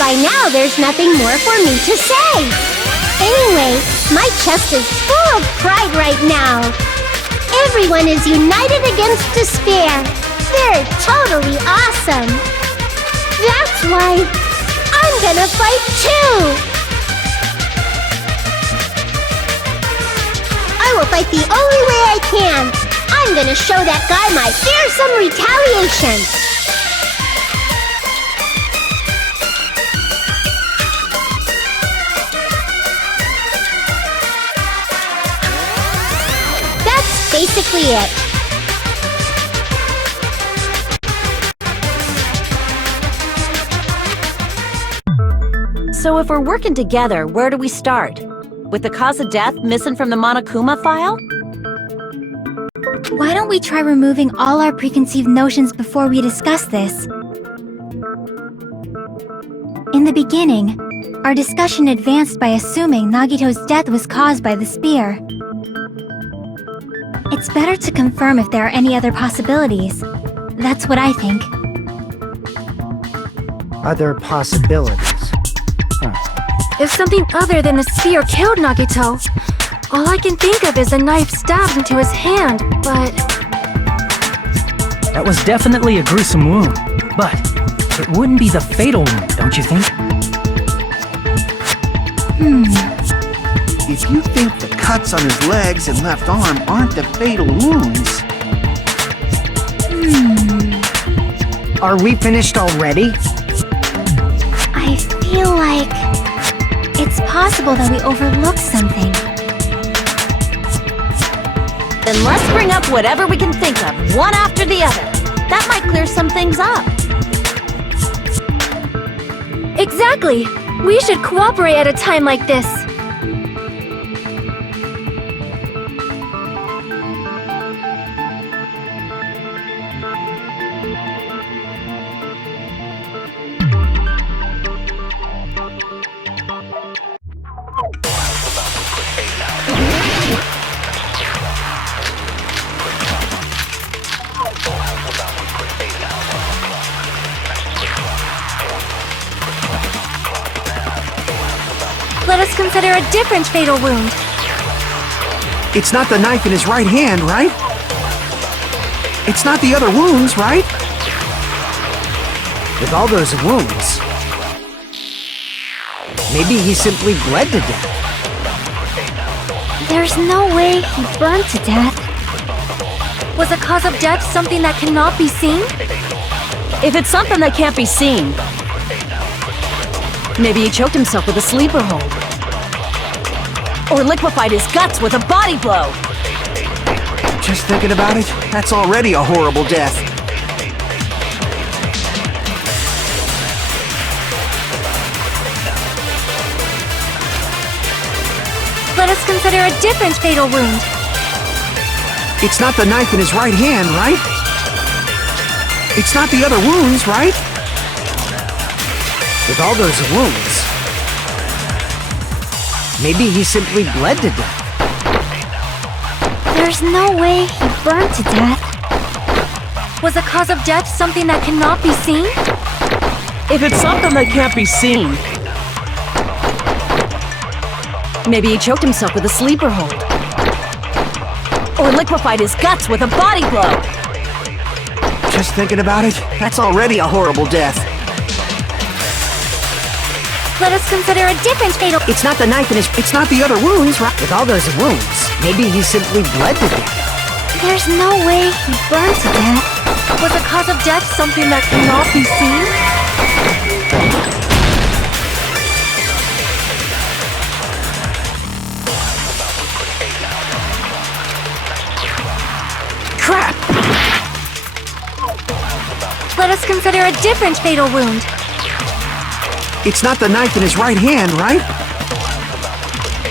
By now, there's nothing more for me to say. Anyway, my chest is full of pride right now. Everyone is united against despair. They're totally awesome. That's why I'm gonna fight too. I will fight the only way I can. I'm gonna show that guy my fearsome retaliation. That's basically it. So if we're working together, where do we start? With the cause of death missing from the Monokuma file? Why don't we try removing all our preconceived notions before we discuss this? In the beginning, our discussion advanced by assuming Nagito's death was caused by the spear. It's better to confirm if there are any other possibilities. That's what I think. Other possibilities. If something other than the spear killed Nagito, all I can think of is a knife stabbed into his hand, but... That was definitely a gruesome wound, but it wouldn't be the fatal wound, don't you think? If you think the cuts on his legs and left arm aren't the fatal wounds... Are we finished already? I feel like... it's possible that we overlooked something. Then let's bring up whatever we can think of, one after the other. That might clear some things up. Exactly! We should cooperate at a time like this. Let us consider a different fatal wound. It's not the knife in his right hand, right? It's not the other wounds, right? With all those wounds, maybe he simply bled to death. There's no way he burned to death. Was the cause of death something that cannot be seen? If it's something that can't be seen, maybe he choked himself with a sleeper hold. Or liquefied his guts with a body blow. Just thinking about it, that's already a horrible death. Let us consider a different fatal wound. It's not the knife in his right hand, right? It's not the other wounds, right? With all those wounds, maybe he simply bled to death. There's no way he burned to death. Was the cause of death something that cannot be seen? If it's something that can't be seen, maybe he choked himself with a sleeper hold. Or liquefied his guts with a body blow. Just thinking about it, that's already a horrible death. Let us consider a different fatal... It's not the knife in his... It's not the other wounds, right? With all those wounds, maybe he simply bled to death. There's no way he burned to death. Was the cause of death something that cannot be seen? Crap! Let us consider a different fatal wound. It's not the knife in his right hand, right?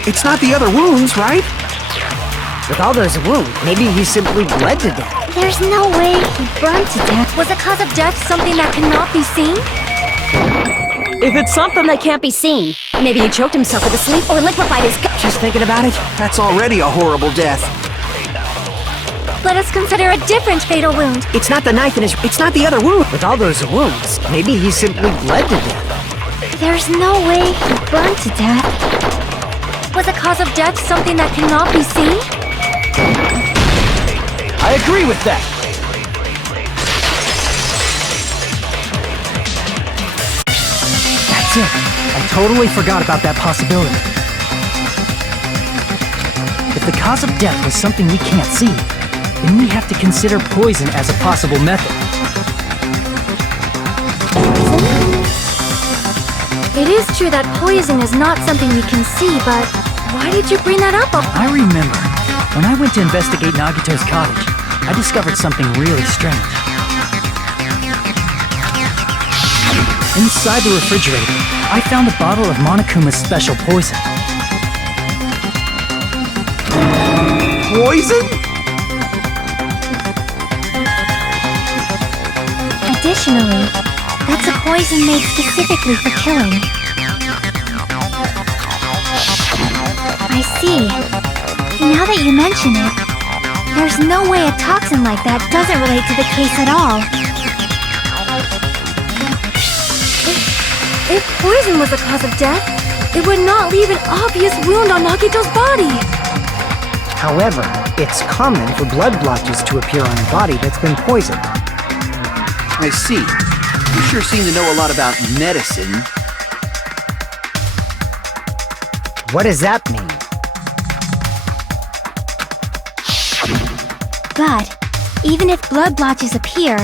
It's not the other wounds, right? With all those wounds, maybe he simply bled to death. There's no way he burned to death. Was the cause of death something that cannot be seen? If it's something that can't be seen, maybe he choked himself with a sleep or liquefied his guts. Just thinking about it, that's already a horrible death. Let us consider a different fatal wound. It's not the knife in his... It's not the other wound. With all those wounds, maybe he simply bled to death. There's no way he burned to death. Was the cause of death something that cannot be seen? I agree with that. That's it. I totally forgot about that possibility. If the cause of death was something we can't see, then we have to consider poison as a possible method. It is true that poison is not something we can see, but why did you bring that up? I remember, when I went to investigate Nagito's cottage, I discovered something really strange. Inside the refrigerator, I found a bottle of Monokuma's special poison. Poison? Additionally, that's a poison made specifically for killing. I see. Now that you mention it, there's no way a toxin like that doesn't relate to the case at all. If poison was the cause of death, it would not leave an obvious wound on Nagito's body. However, it's common for blood blotches to appear on a body that's been poisoned. I see. You sure seem to know a lot about medicine. What does that mean? But, even if blood blotches appear,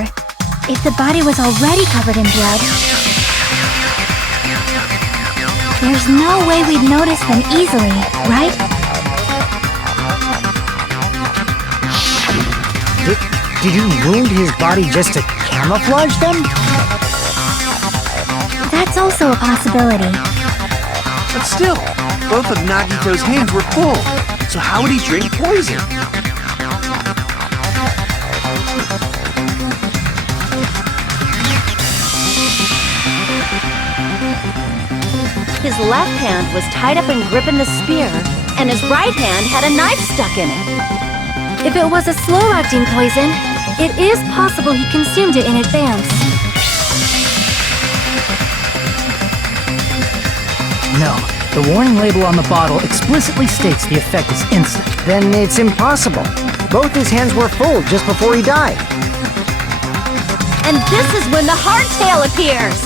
if the body was already covered in blood, there's no way we'd notice them easily, right? Did you wound his body just to camouflage them? That's also a possibility. But still, both of Nagito's hands were full. So how would he drink poison? His left hand was tied up and gripping the spear, and his right hand had a knife stuck in it. If it was a slow-acting poison, it is possible he consumed it in advance. No, the warning label on the bottle explicitly states the effect is instant. Then it's impossible. Both his hands were full just before he died. And this is when the hardtail appears!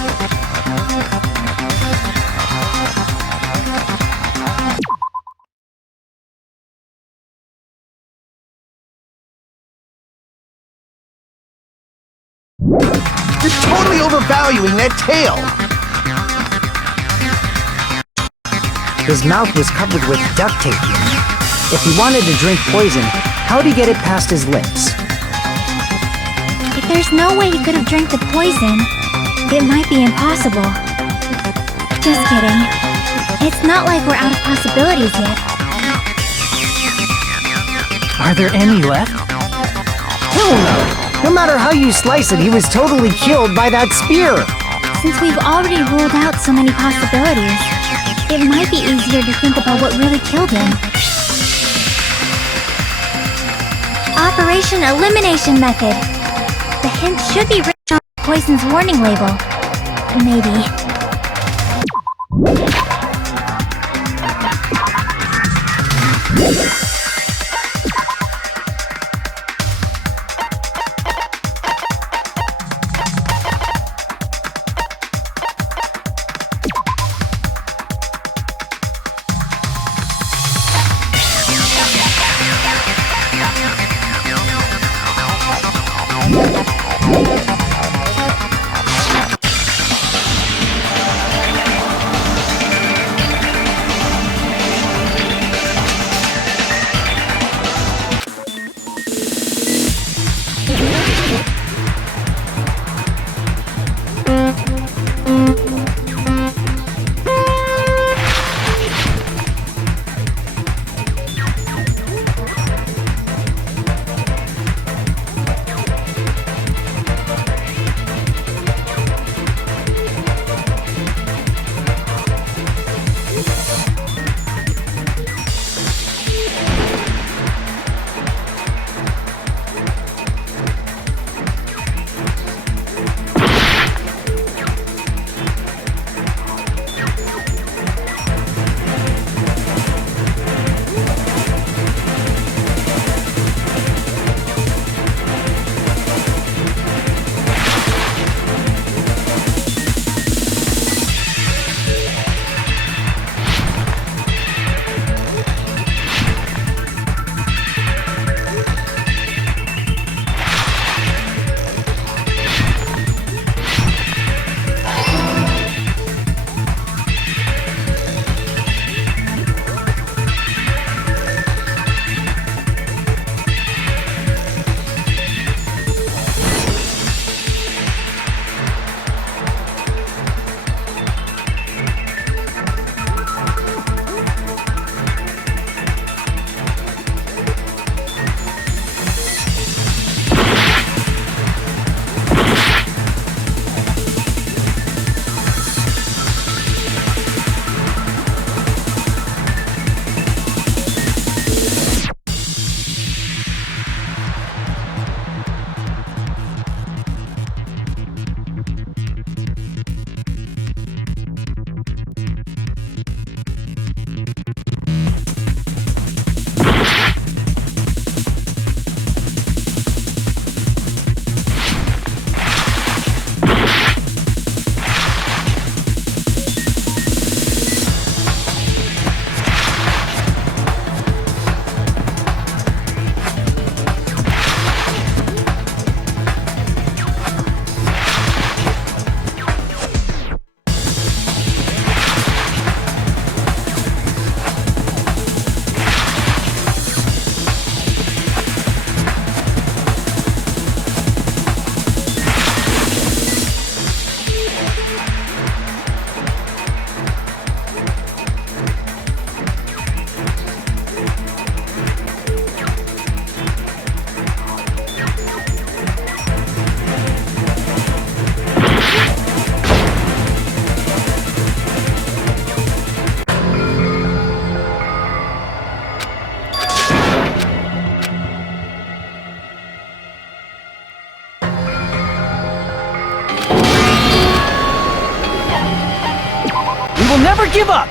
You're totally overvaluing that tail! His mouth was covered with duct tape. If he wanted to drink poison, how'd he get it past his lips? If there's no way he could have drank the poison, it might be impossible. Just kidding. It's not like we're out of possibilities yet. Are there any left? Hell no! No matter how you slice it, he was totally killed by that spear! Since we've already ruled out so many possibilities, it might be easier to think about what really killed him. Operation Elimination Method. The hint should be written on the poison's warning label. Maybe. will never give up!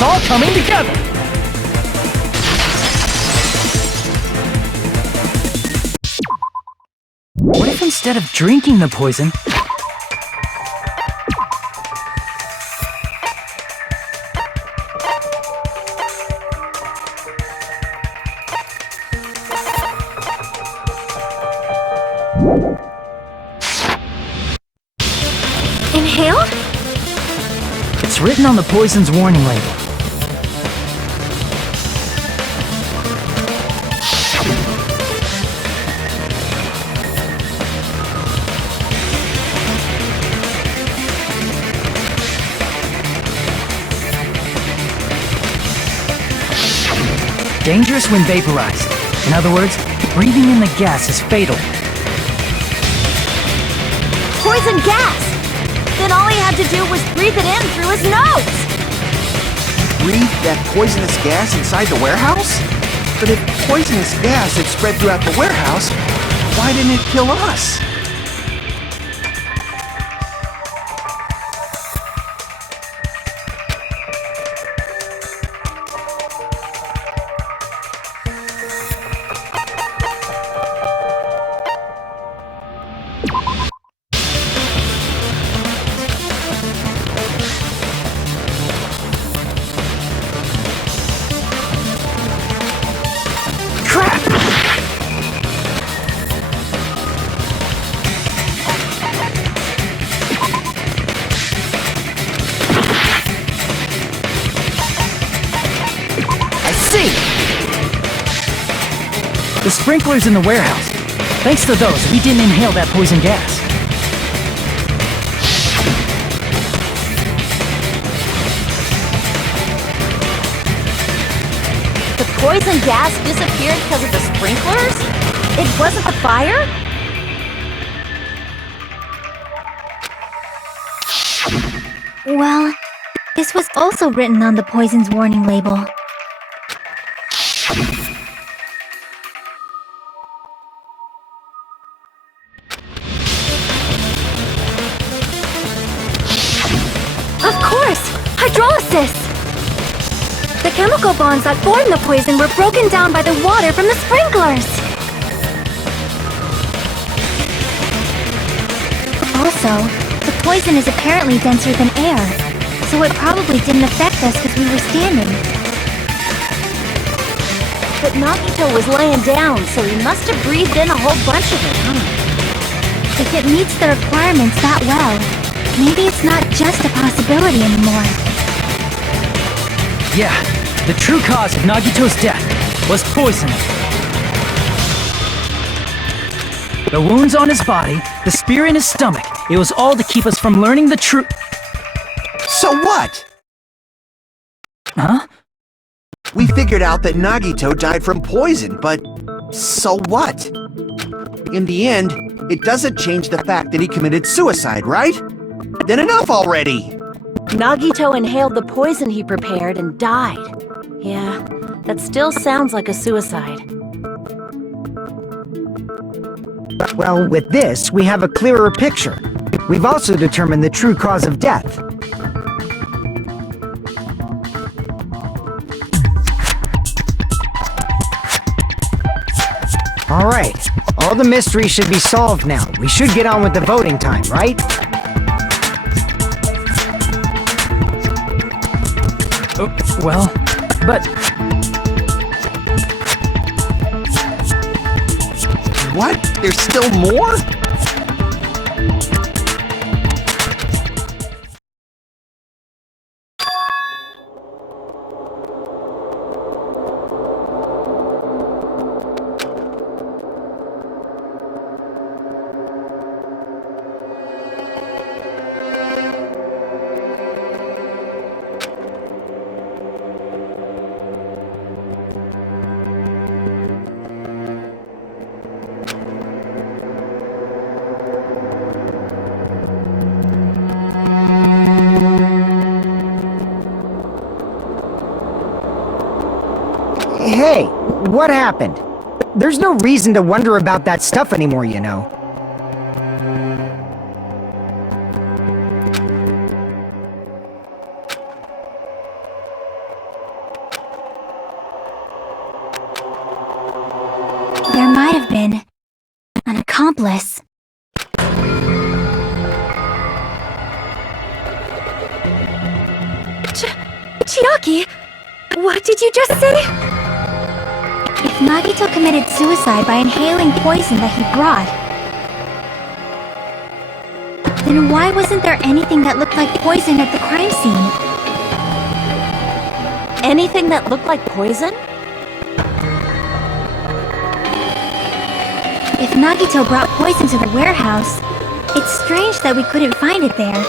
It's all coming together! What if instead of drinking the poison, Inhaled? it's written on the poison's warning label. Dangerous when vaporized. In other words, breathing in the gas is fatal. Poison gas! Then all he had to do was breathe it in through his nose! Breathe that poisonous gas inside the warehouse? But if poisonous gas had spread throughout the warehouse, why didn't it kill us? The sprinklers in the warehouse. Thanks to those, we didn't inhale that poison gas. poison gas disappeared because of the sprinklers? It wasn't the fire? Well, this was also written on the poison's warning label. Of course! Hydrolysis! The chemical bonds that formed the poison were broken down by the water from the sprinklers! Also, the poison is apparently denser than air, so it probably didn't affect us because we were standing. But Nagito was laying down, so he must have breathed in a whole bunch of it, huh? If it meets the requirements that well, maybe it's not just a possibility anymore. Yeah, the true cause of Nagito's death was poison. The wounds on his body, the spear in his stomach, it was all to keep us from learning the truth. So what? Huh? We figured out that Nagito died from poison, but so what? In the end, it doesn't change the fact that he committed suicide, right? Then enough already! Nagito inhaled the poison he prepared and died. Yeah, that still sounds like a suicide. Well, with this, we have a clearer picture. We've also determined the true cause of death. Alright, all the mysteries should be solved now. We should get on with the voting time, right? Well, but What? There's still more? Hey, what happened? There's no reason to wonder about that stuff anymore, you know. There might have been an accomplice. Chiaki! What did you just say? If Nagito committed suicide by inhaling poison that he brought, then why wasn't there anything that looked like poison at the crime scene? Anything that looked like poison? If Nagito brought poison to the warehouse, it's strange that we couldn't find it there.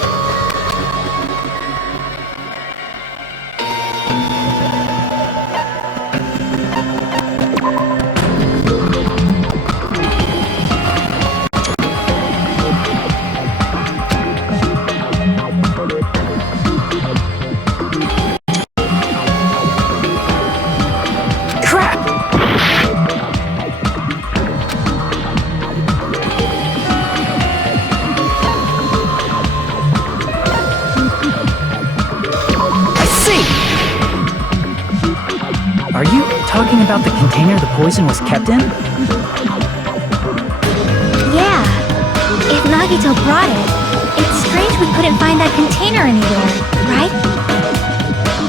are you talking about the container the poison was kept in? Yeah. If Nagito brought it, it's strange we couldn't find that container anywhere, right?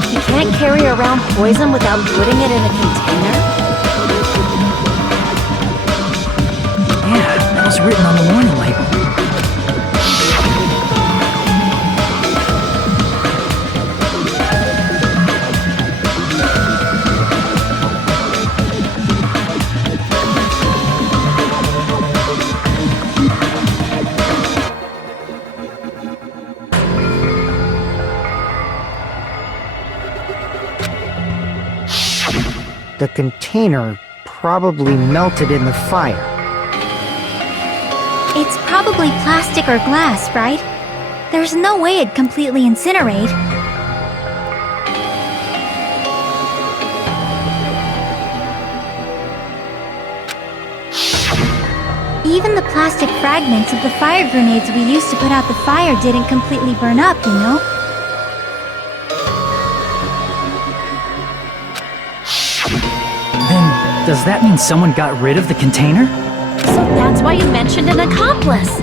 You can't carry around poison without putting it in a container? Yeah, that was written on the warning label. the container probably melted in the fire. It's probably plastic or glass, right? There's no way it'd completely incinerate. Even the plastic fragments of the fire grenades we used to put out the fire didn't completely burn up, you know? Then, does that mean someone got rid of the container? So that's why you mentioned an accomplice.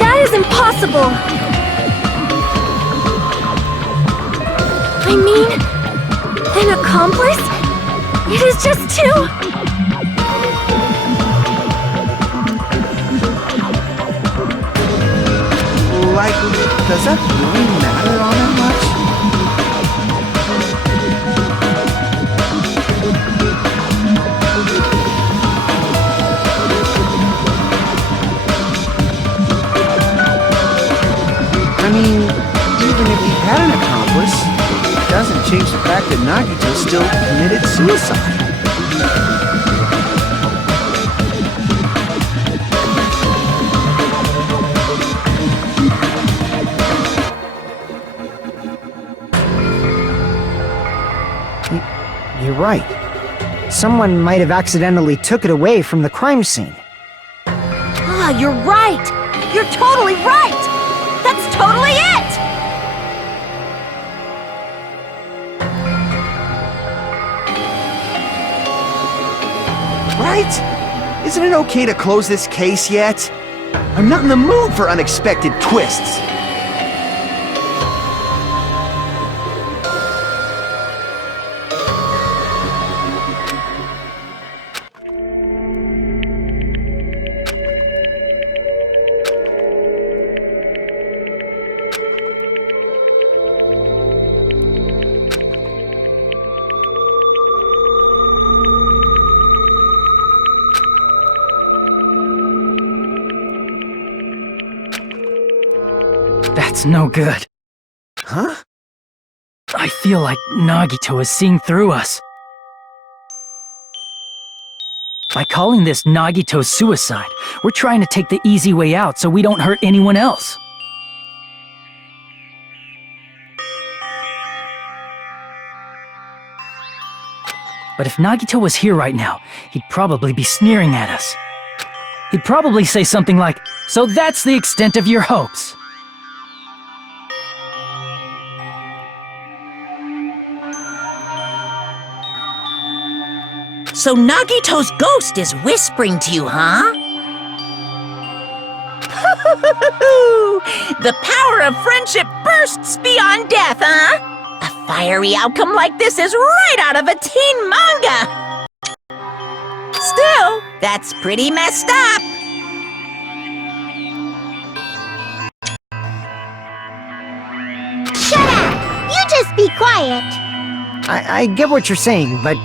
That is impossible! I mean, an accomplice? It is just too... Like, does that really matter all that much? I mean, even if he had an accomplice, it doesn't change the fact that Nagito still committed suicide. You're right. Someone might have accidentally took it away from the crime scene. Ah, you're right! You're totally right! That's totally it! Right? Isn't it okay to close this case yet? I'm not in the mood for unexpected twists. That's no good. Huh? I feel like Nagito is seeing through us. By calling this Nagito's suicide, we're trying to take the easy way out so we don't hurt anyone else. But if Nagito was here right now, he'd probably be sneering at us. He'd probably say something like, "So that's the extent of your hopes." So Nagito's ghost is whispering to you, huh? The power of friendship bursts beyond death, huh? A fiery outcome like this is right out of a teen manga! Still, that's pretty messed up. Shut up! You just be quiet! I get what you're saying, but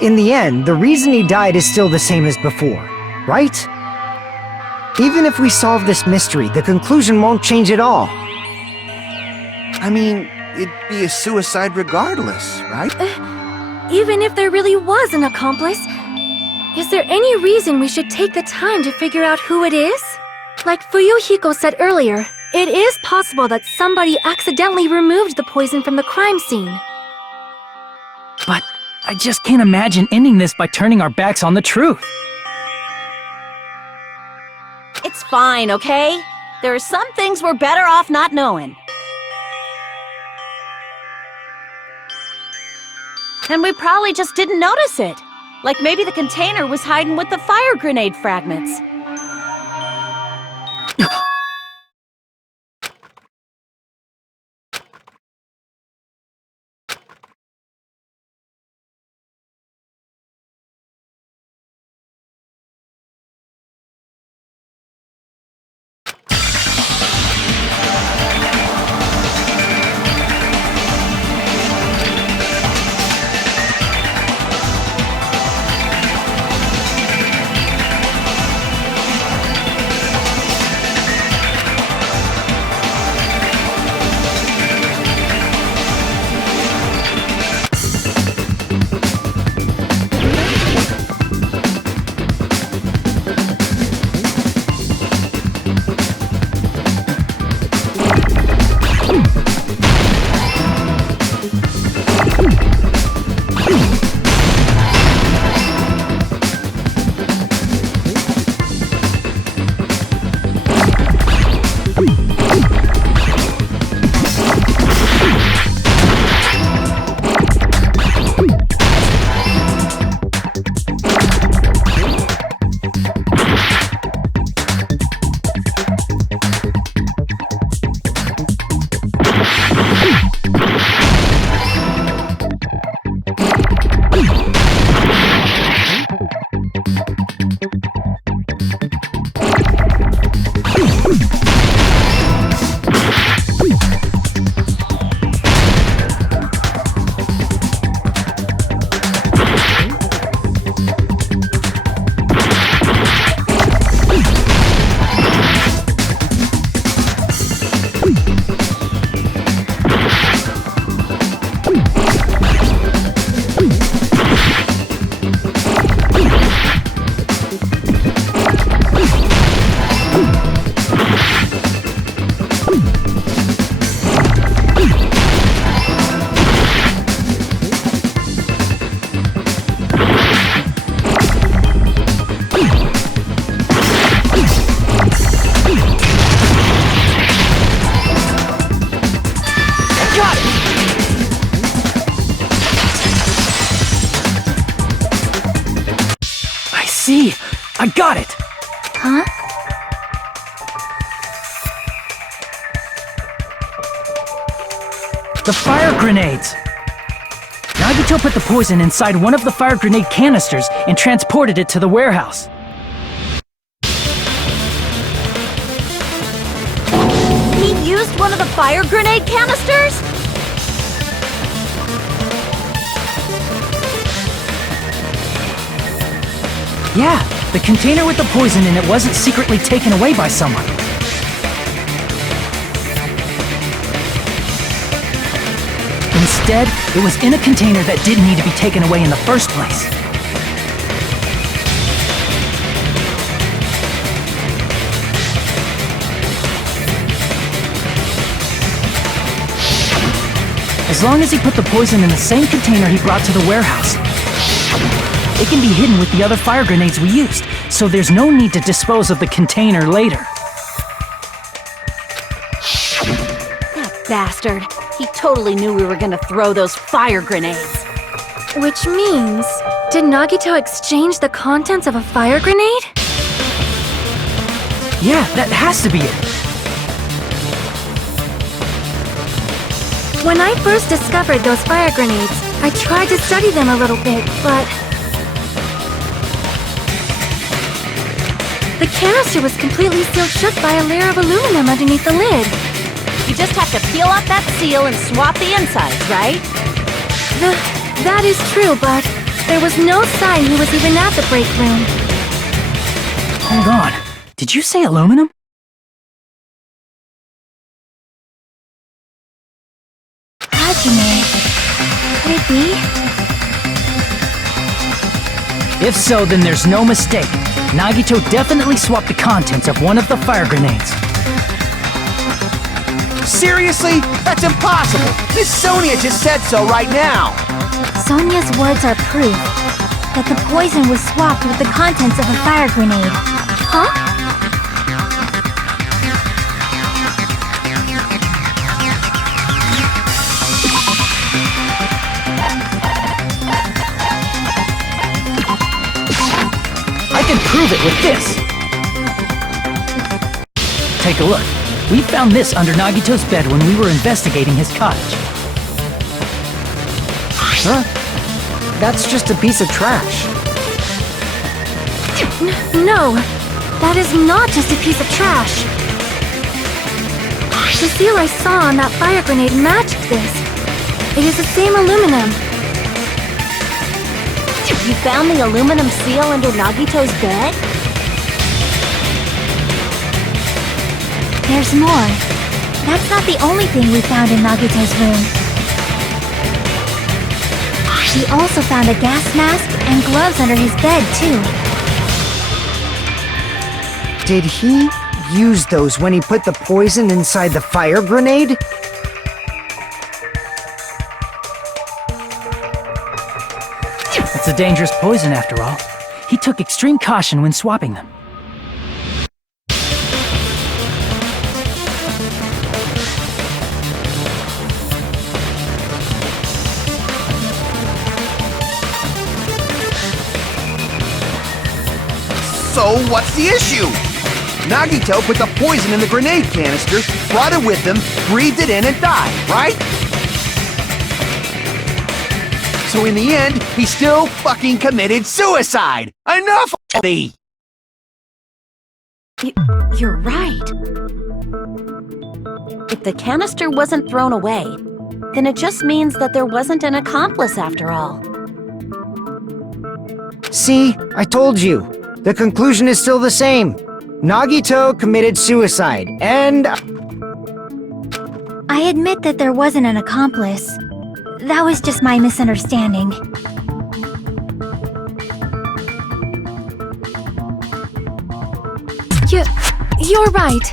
in the end, the reason he died is still the same as before, right? Even if we solve this mystery, the conclusion won't change at all. I mean, it'd be a suicide regardless, right? Even if there really was an accomplice, is there any reason we should take the time to figure out who it is? Like Fuyuhiko said earlier, it is possible that somebody accidentally removed the poison from the crime scene. But I just can't imagine ending this by turning our backs on the truth. It's fine, okay? There are some things we're better off not knowing. And we probably just didn't notice it. Like maybe the container was hiding with the fire grenade fragments. got it! Huh? The fire grenades! Nagito put the poison inside one of the fire grenade canisters and transported it to the warehouse. He used one of the fire grenade canisters? Yeah, the container with the poison in it wasn't secretly taken away by someone. Instead, it was in a container that didn't need to be taken away in the first place. As long as he put the poison in the same container he brought to the warehouse, it can be hidden with the other fire grenades we used, so there's no need to dispose of the container later. That bastard. He totally knew we were gonna throw those fire grenades. Which means, did Nagito exchange the contents of a fire grenade? Yeah, that has to be it. When I first discovered those fire grenades, I tried to study them a little bit, but... the canister was completely sealed shut by a layer of aluminum underneath the lid. You just have to peel off that seal and swap the insides, right? That is true, but there was no sign he was even at the break room. Hold on. Did you say aluminum? Hajime. Could it be? If so, then there's no mistake. Nagito definitely swapped the contents of one of the fire grenades. Seriously? That's impossible! Miss Sonia just said so right now! Sonia's words are proof that the poison was swapped with the contents of a fire grenade. Huh? I can prove it with this! Take a look. We found this under Nagito's bed when we were investigating his cottage. Huh? That's just a piece of trash. No, that is not just a piece of trash. The seal I saw on that fire grenade matched this. It is the same aluminum. You found the aluminum seal under Nagito's bed? There's more. That's not the only thing we found in Nagito's room. We also found a gas mask and gloves under his bed, too. Did he use those when he put the poison inside the fire grenade? It's a dangerous poison after all. He took extreme caution when swapping them. So what's the issue? Nagito put the poison in the grenade canister, brought it with him, breathed it in and died, right? So in the end, he still fucking committed suicide! Enough already! You're right. If the canister wasn't thrown away, then it just means that there wasn't an accomplice after all. See, I told you. The conclusion is still the same. Nagito committed suicide, and... I admit that there wasn't an accomplice. That was just my misunderstanding. You're right.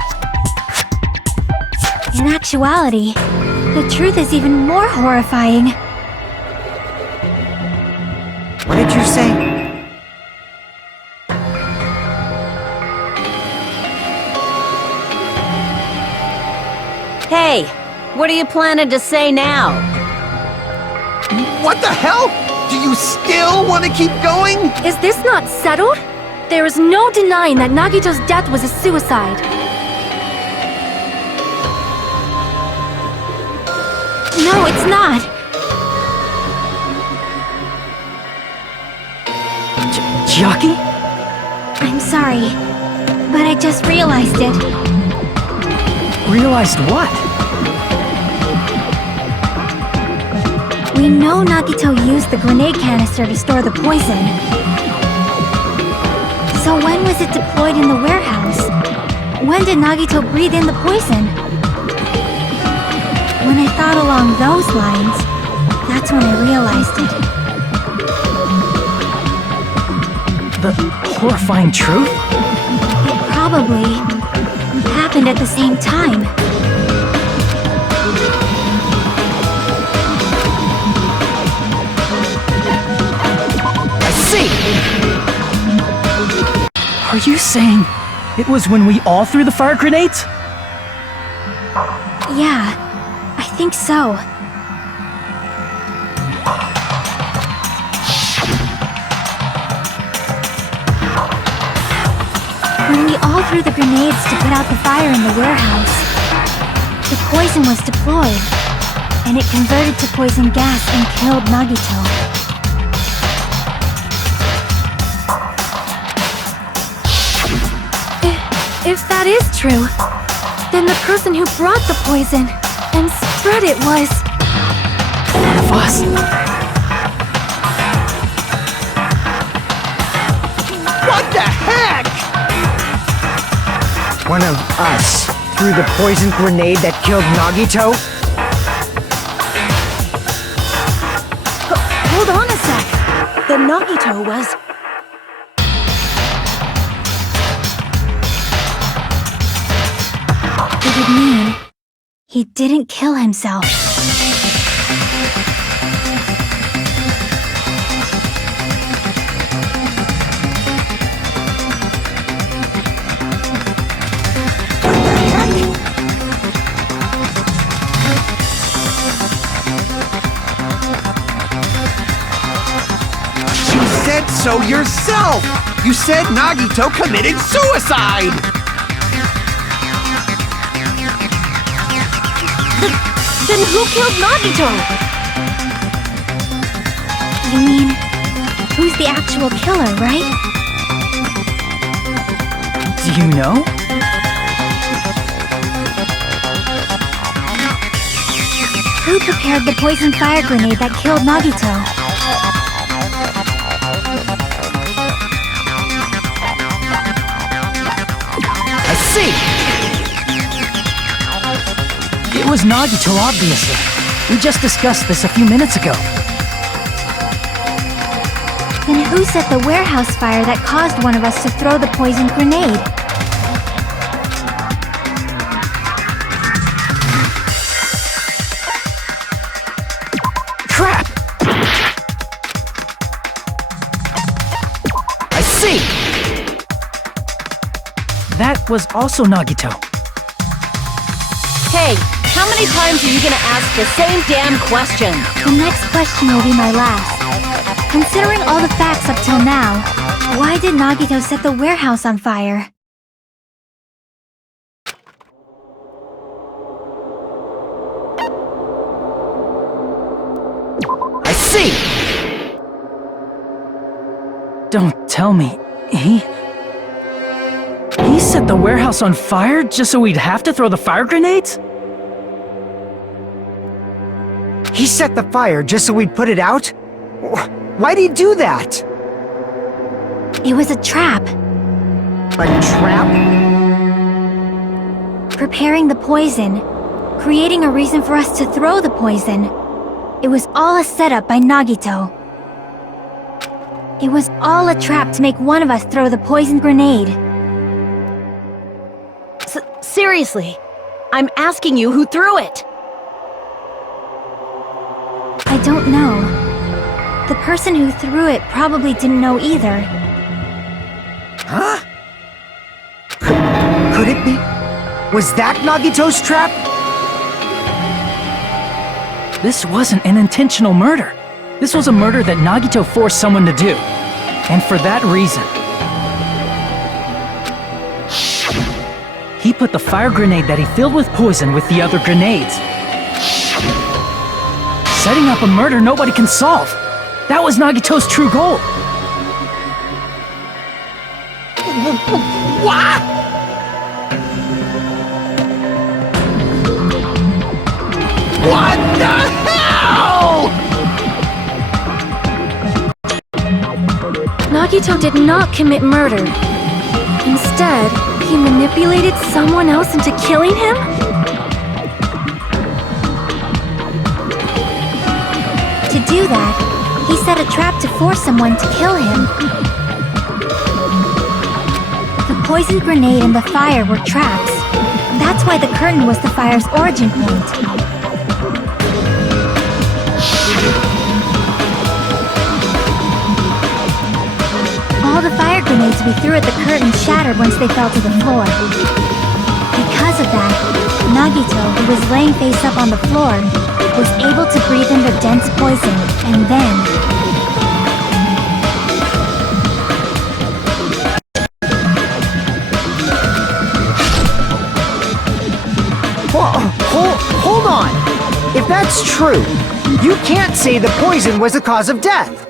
In actuality, the truth is even more horrifying. What did you say? Hey, what are you planning to say now? What the hell? Do you still want to keep going? Is this not settled? There is no denying that Nagito's death was a suicide. No, it's not. Chiaki? I'm sorry, but I just realized it. Realized what? We know Nagito used the grenade canister to store the poison. So when was it deployed in the warehouse? When did Nagito breathe in the poison? When I thought along those lines, that's when I realized it. The horrifying truth? It probably happened at the same time. I see! Are you saying it was when we all threw the fire grenades? Yeah, I think so. When we all threw the grenades to put out the fire in the warehouse, the poison was deployed, and it converted to poison gas and killed Nagito. If that is true, then the person who brought the poison and spread it was... One of us. What the heck? One of us threw the poison grenade that killed Nagito? Hold on a sec. The Nagito was... It would mean he didn't kill himself. You said so yourself! You said Nagito committed suicide! Then who killed Nagito? You mean, who's the actual killer, right? Do you know? Who prepared the poison fire grenade that killed Nagito? I see! It was Nagito, obviously. We just discussed this a few minutes ago. Then who set the warehouse fire that caused one of us to throw the poison grenade? Crap! I see! That was also Nagito. Hey, how many times are you gonna ask the same damn question? The next question will be my last. Considering all the facts up till now, why did Nagito set the warehouse on fire? I see! Don't tell me. He set the warehouse on fire just so we'd have to throw the fire grenades? He set the fire just so we'd put it out? Why'd he do that? It was a trap. A trap? Preparing the poison. Creating a reason for us to throw the poison. It was all a setup by Nagito. It was all a trap to make one of us throw the poison grenade. Seriously, I'm asking you who threw it. I don't know. The person who threw it probably didn't know either. Huh? Could it be? Was that Nagito's trap? This wasn't an intentional murder. This was a murder that Nagito forced someone to do. And for that reason, He put the fire grenade that he filled with poison with the other grenades. Setting up a murder nobody can solve. That was Nagito's true goal. What? What the hell? Nagito did not commit murder. Instead, he manipulated someone else into killing him? To do that, he set a trap to force someone to kill him. The poison grenade and the fire were traps. That's why the curtain was the fire's origin point. All the fire grenades we threw at the curtain shattered once they fell to the floor. Because of that, Nagito, who was laying face up on the floor, was able to breathe in the dense poison, and then... Hold on! If that's true, you can't say the poison was the cause of death!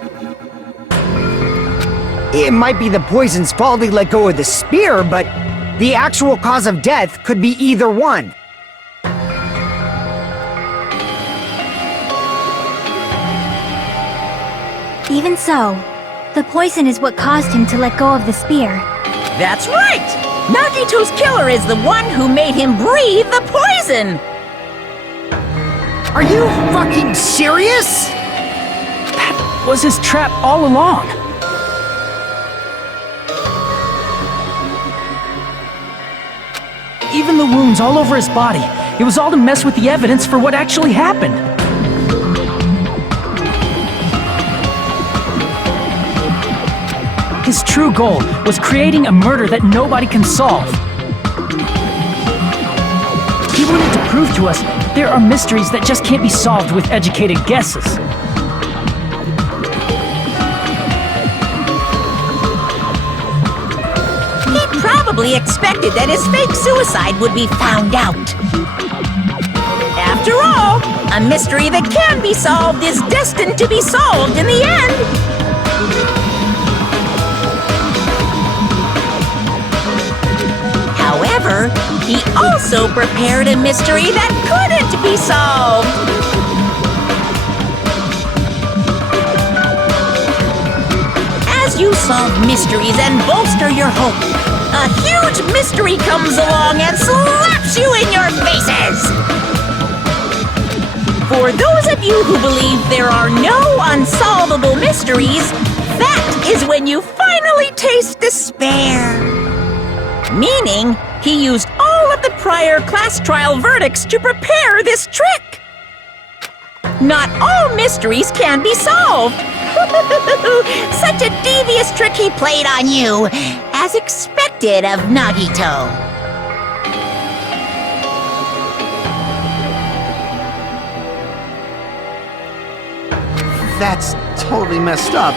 It might be the poison's fault he let go of the spear, but the actual cause of death could be either one. Even so, the poison is what caused him to let go of the spear. That's right! Nagito's killer is the one who made him breathe the poison! Are you fucking serious? That was his trap all along. Even the wounds all over his body, it was all to mess with the evidence for what actually happened. His true goal was creating a murder that nobody can solve. He wanted to prove to us there are mysteries that just can't be solved with educated guesses. He probably expected that his fake suicide would be found out. After all, a mystery that can be solved is destined to be solved in the end. However, he also prepared a mystery that couldn't be solved. As you solve mysteries and bolster your hope, a huge mystery comes along and slaps you in your faces! For those of you who believe there are no unsolvable mysteries, that is when you finally taste despair. Meaning, he used all of the prior class trial verdicts to prepare this trick. Not all mysteries can be solved. Such a devious trick he played on you, as expected of Nagito. That's totally messed up.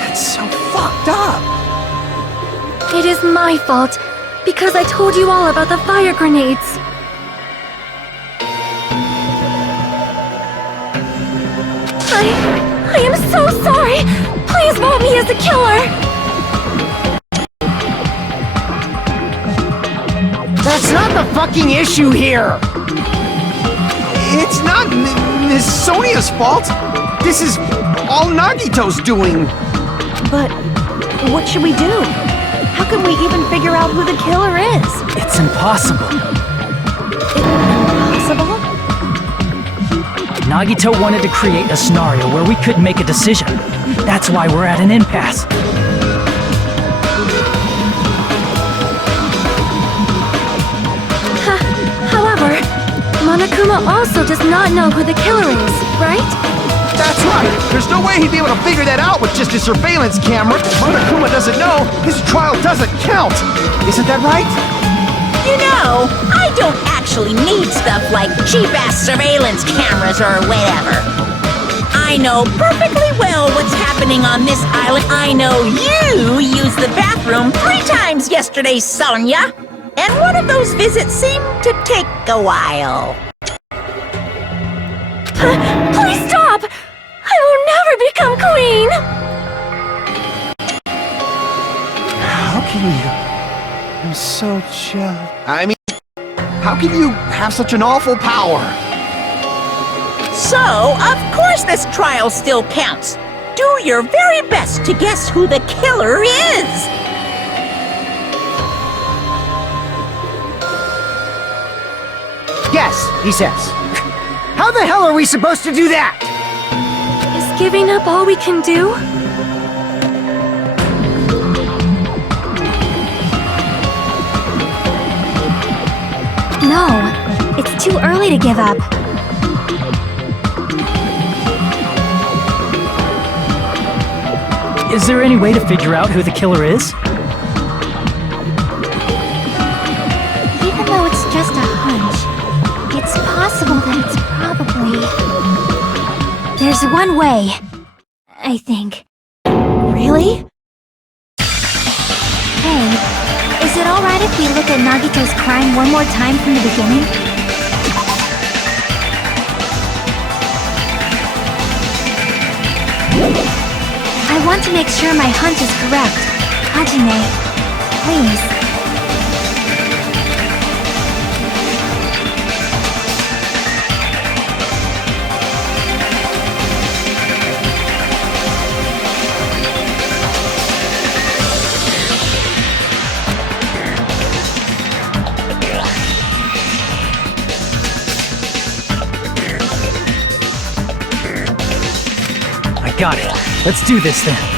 That's so fucked up. It is my fault, because I told you all about the fire grenades. I am so sorry! Please vote me as the killer! That's not the fucking issue here! It's not Miss Sonia's fault. This is all Nagito's doing. But what should we do? How can we even figure out who the killer is? It's impossible. Impossible? Nagito wanted to create a scenario where we couldn't make a decision. That's why we're at an impasse. However, Monokuma also does not know who the killer is, right? That's right. There's no way he'd be able to figure that out with just his surveillance camera. Monokuma doesn't know. His trial doesn't count. Isn't that right? You know, I don't actually need stuff like cheap-ass surveillance cameras or whatever. I know perfectly well what's happening on this island. I know you used the bathroom 3 times yesterday, Sonia. And one of those visits seemed to take a while. Please stop! I will never become queen! How can you? I'm so jealous. I mean, how can you have such an awful power? So, of course this trial still counts. Do your very best to guess who the killer is. Yes, he says. How the hell are we supposed to do that? Is giving up all we can do? No, it's too early to give up. Is there any way to figure out who the killer is? Even though it's just a hunch, it's possible that it's probably... There's one way, I think. Really? Hey, is it alright if we look at Nagito's crime one more time from the beginning? I want to make sure my hunch is correct. Hajime, please. I got it. Let's do this then.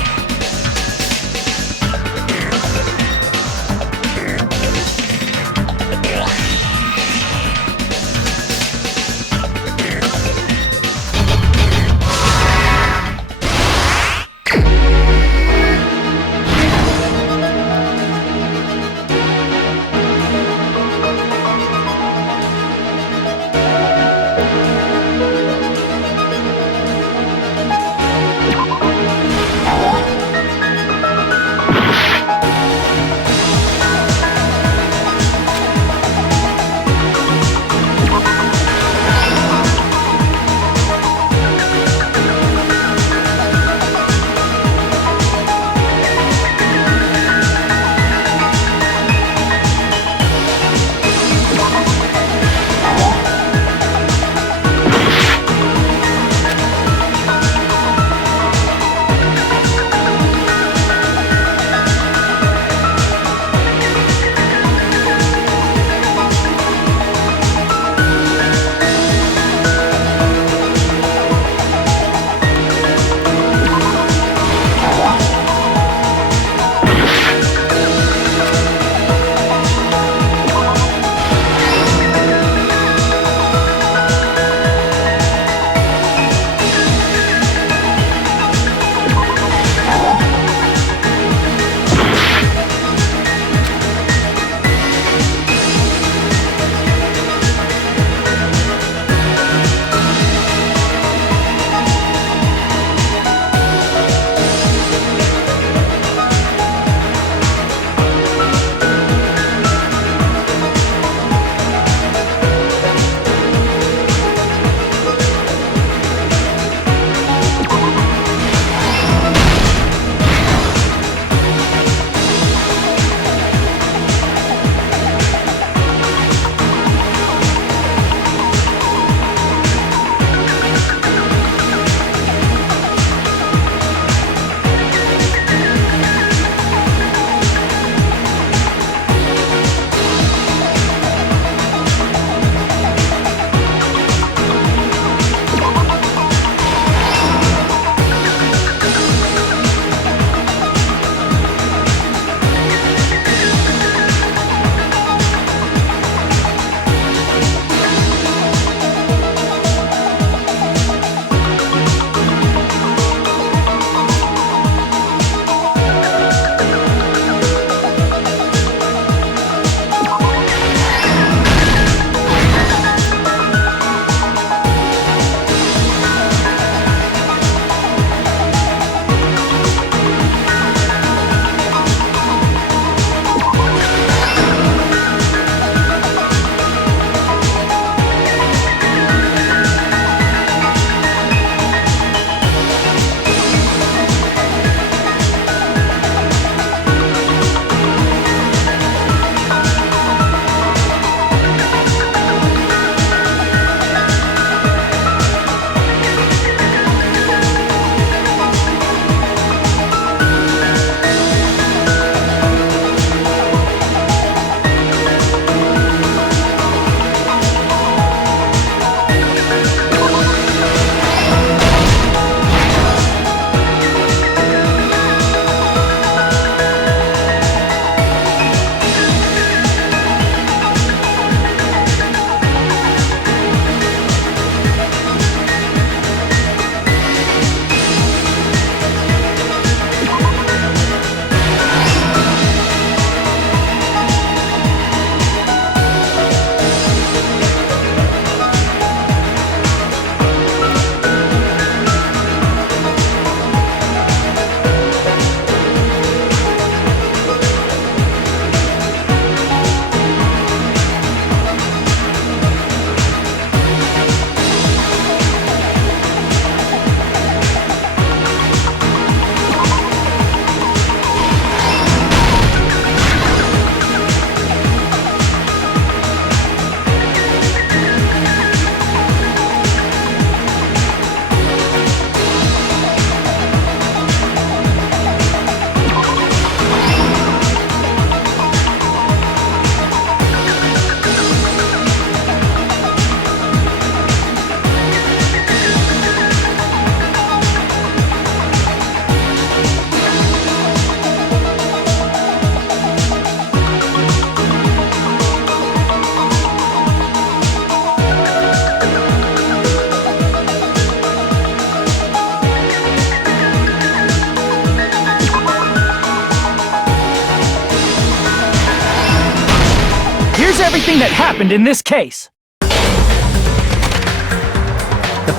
Here's everything that happened in this case. The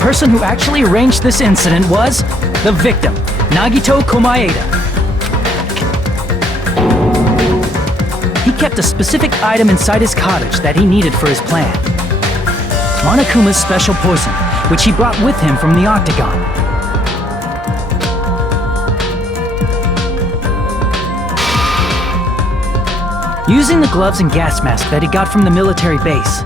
person who actually arranged this incident was the victim, Nagito Komaeda. He kept a specific item inside his cottage that he needed for his plan. Monokuma's special poison, which he brought with him from the Octagon. Using the gloves and gas mask that he got from the military base,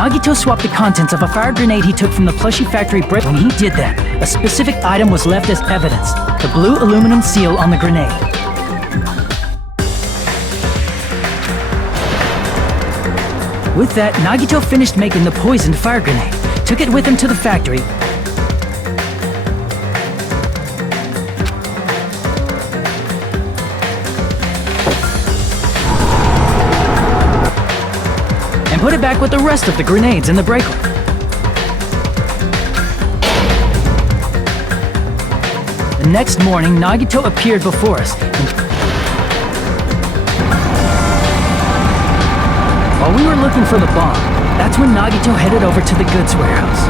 Nagito swapped the contents of a fire grenade he took from the plushie factory break. When he did that, a specific item was left as evidence, the blue aluminum seal on the grenade. With that, Nagito finished making the poisoned fire grenade, took it with him to the factory, and put it back with the rest of the grenades in the breaker. The next morning, Nagito appeared before us, and while we were looking for the bomb, that's when Nagito headed over to the goods warehouse.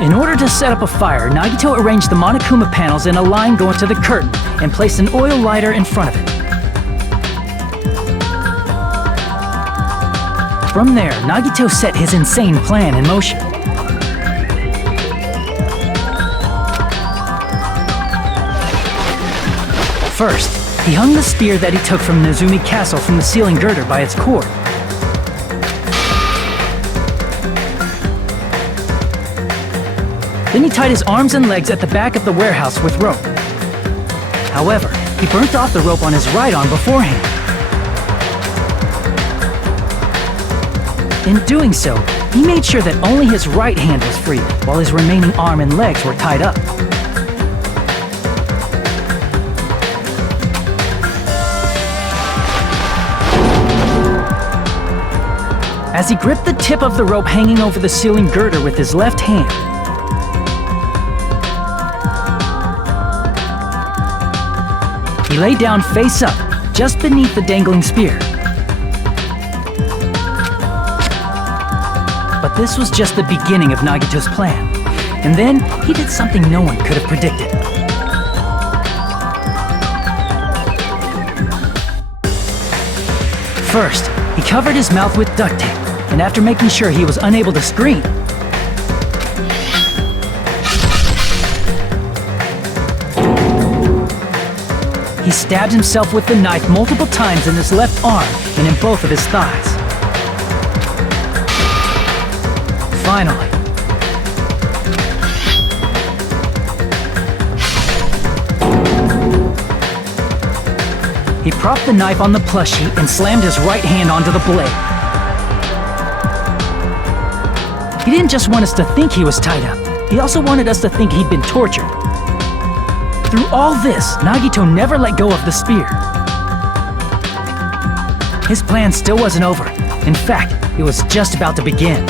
In order to set up a fire, Nagito arranged the Monokuma panels in a line going to the curtain and placed an oil lighter in front of it. From there, Nagito set his insane plan in motion. First, he hung the spear that he took from Nezumi Castle from the ceiling girder by its cord. Then he tied his arms and legs at the back of the warehouse with rope. However, he burnt off the rope on his right arm beforehand. In doing so, he made sure that only his right hand was free, while his remaining arm and legs were tied up. As he gripped the tip of the rope hanging over the ceiling girder with his left hand, he lay down face up, just beneath the dangling spear. But this was just the beginning of Nagito's plan. And then, he did something no one could have predicted. First, he covered his mouth with duct tape, and after making sure he was unable to scream, he stabbed himself with the knife multiple times in his left arm and in both of his thighs. Finally, he propped the knife on the plushie and slammed his right hand onto the blade. He didn't just want us to think he was tied up, he also wanted us to think he'd been tortured. Through all this, Nagito never let go of the spear. His plan still wasn't over. In fact, it was just about to begin.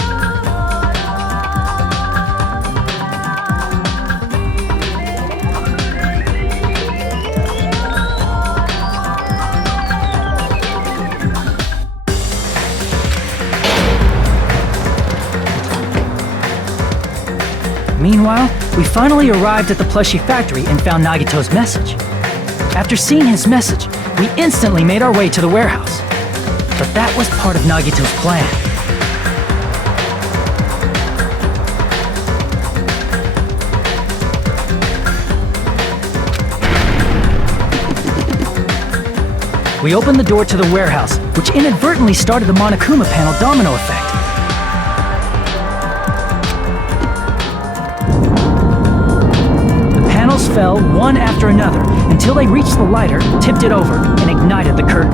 Meanwhile, we finally arrived at the plushie factory and found Nagito's message. After seeing his message, we instantly made our way to the warehouse. But that was part of Nagito's plan. We opened the door to the warehouse, which inadvertently started the Monokuma panel domino effect. Fell one after another until they reached the lighter, tipped it over, and ignited the curtain.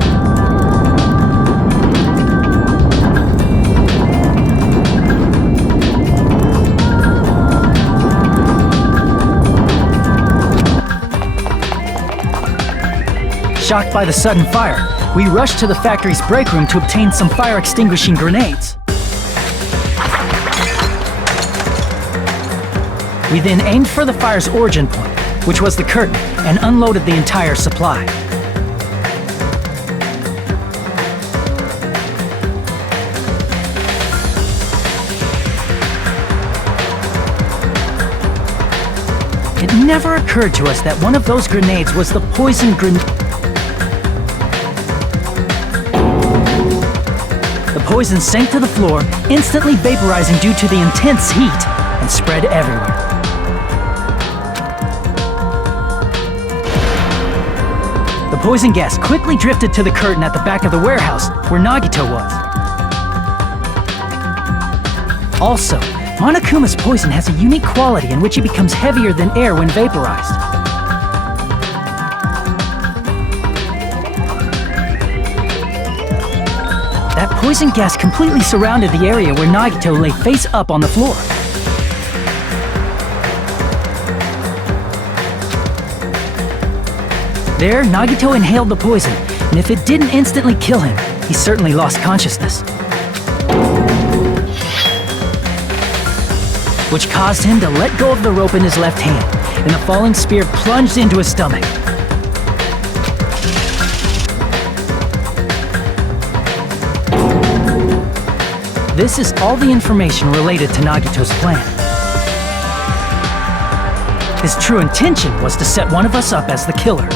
Shocked by the sudden fire, we rushed to the factory's break room to obtain some fire-extinguishing grenades. We then aimed for the fire's origin point, which was the curtain, and unloaded the entire supply. It never occurred to us that one of those grenades was the poison grenade. The poison sank to the floor, instantly vaporizing due to the intense heat, and spread everywhere. The poison gas quickly drifted to the curtain at the back of the warehouse, where Nagito was. Also, Monokuma's poison has a unique quality in which it becomes heavier than air when vaporized. That poison gas completely surrounded the area where Nagito lay face up on the floor. There, Nagito inhaled the poison, and if it didn't instantly kill him, he certainly lost consciousness. Which caused him to let go of the rope in his left hand, and the falling spear plunged into his stomach. This is all the information related to Nagito's plan. His true intention was to set one of us up as the killer.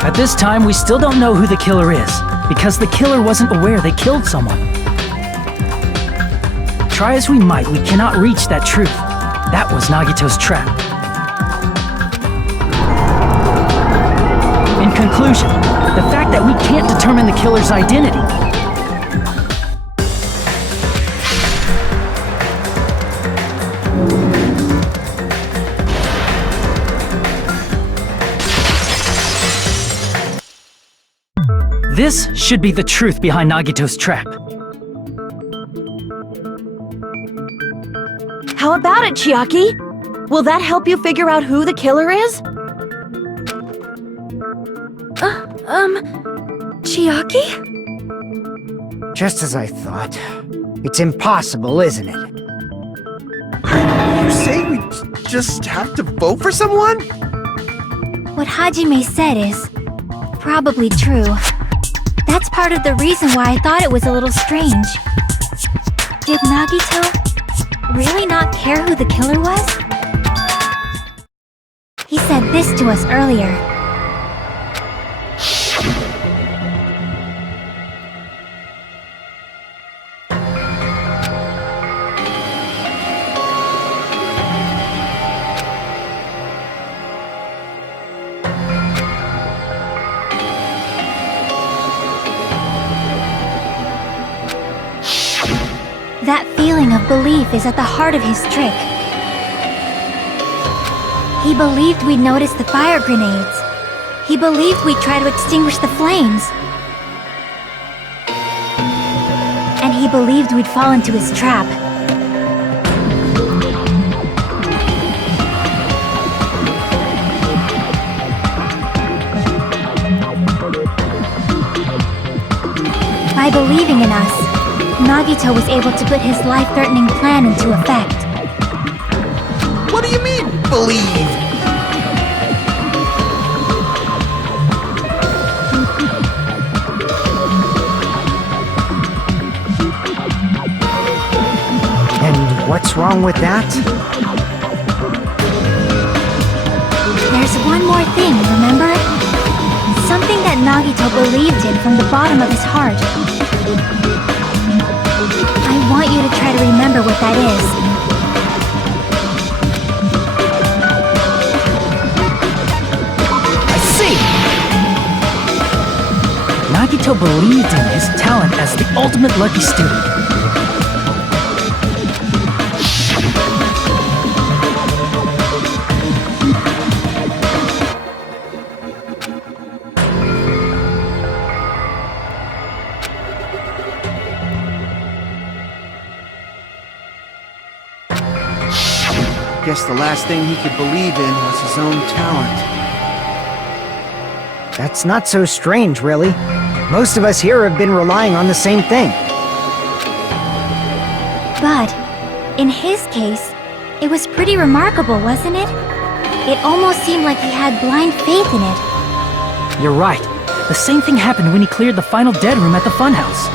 At this time, we still don't know who the killer is, because the killer wasn't aware they killed someone. Try as we might, we cannot reach that truth. That was Nagito's trap. In conclusion, the fact that we can't determine the killer's identity. This should be the truth behind Nagito's trap. How about it, Chiaki? Will that help you figure out who the killer is? Chiaki? Just as I thought. It's impossible, isn't it? You say we just have to vote for someone? What Hajime said is probably true. That's part of the reason why I thought it was a little strange. Did Nagito really not care who the killer was? He said this to us earlier. That feeling of belief is at the heart of his trick. He believed we'd notice the fire grenades. He believed we'd try to extinguish the flames. And he believed we'd fall into his trap. By believing in us, Nagito was able to put his life-threatening plan into effect. What do you mean, believe? And what's wrong with that? There's one more thing, remember? Something that Nagito believed in from the bottom of his heart. I want you to try to remember what that is. I see! Nagito believed in his talent as the ultimate lucky student. Guess the last thing he could believe in was his own talent. That's not so strange, really. Most of us here have been relying on the same thing. But, in his case, it was pretty remarkable, wasn't it? It almost seemed like he had blind faith in it. You're right. The same thing happened when he cleared the final dead room at the funhouse.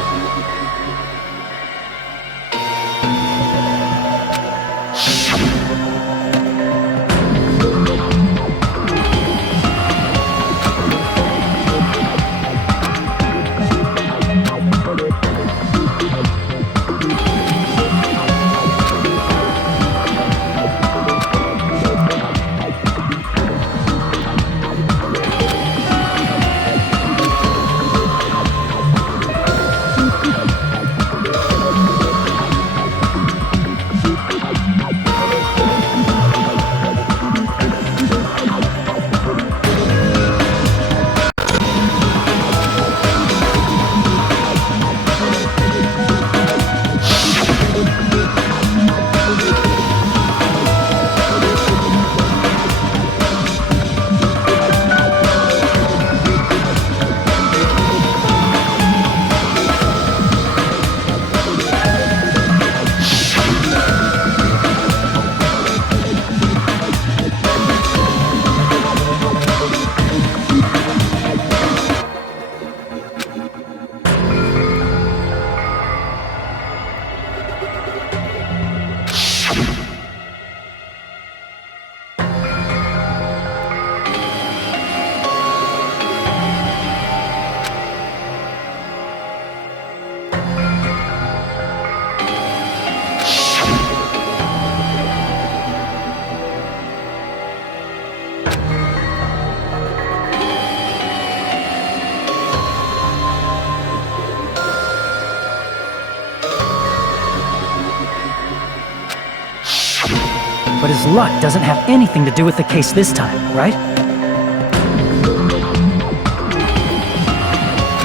But his luck doesn't have anything to do with the case this time, right?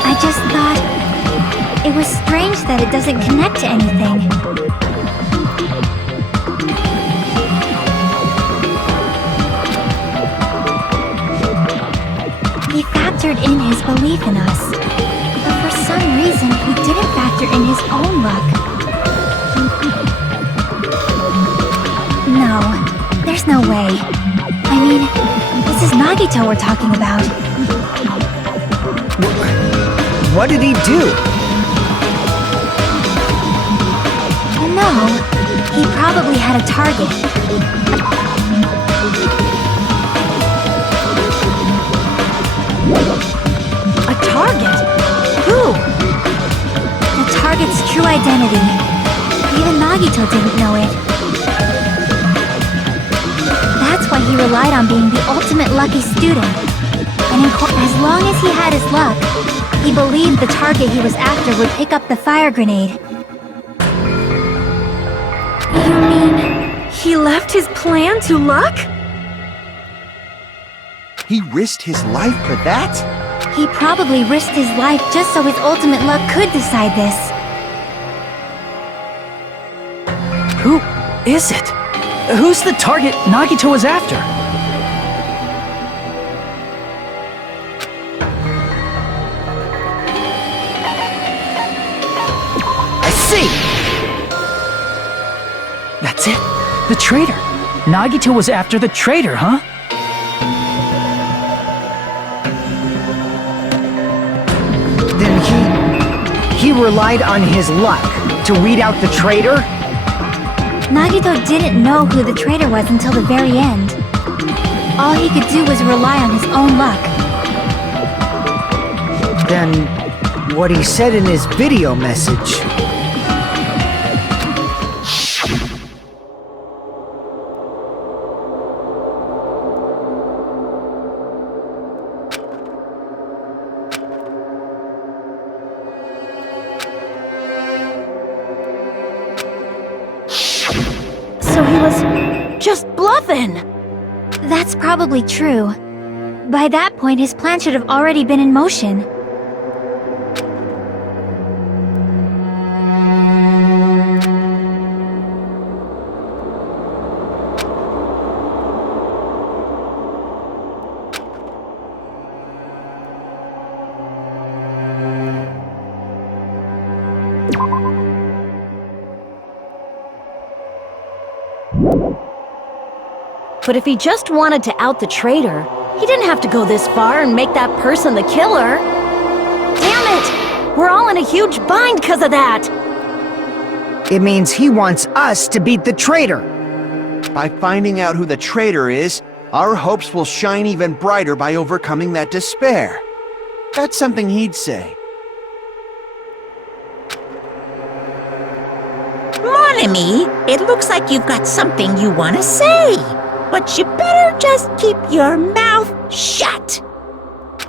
I just thought it was strange that it doesn't connect to anything. He factored in his belief in us, but for some reason he didn't factor in his own luck. No, there's no way. I mean, this is Nagito we're talking about. What did he do? No, he probably had a target. A target? Who? The target's true identity. Even Nagito didn't know it. That's why he relied on being the ultimate lucky student. And as long as he had his luck, he believed the target he was after would pick up the fire grenade. You mean he left his plan to luck? He risked his life for that? He probably risked his life just so his ultimate luck could decide this. Who is it? Who's the target Nagito was after? I see! That's it. The traitor. Nagito was after the traitor, huh? Then he relied on his luck to weed out the traitor? Nagito didn't know who the traitor was until the very end. All he could do was rely on his own luck. Then, what he said in his video message... So he was just bluffing! That's probably true. By that point, his plan should have already been in motion. But if he just wanted to out the traitor, he didn't have to go this far and make that person the killer. Damn it! We're all in a huge bind because of that! It means he wants us to beat the traitor. By finding out who the traitor is, our hopes will shine even brighter by overcoming that despair. That's something he'd say. Mon ami, it looks like you've got something you want to say. But you better just keep your mouth shut.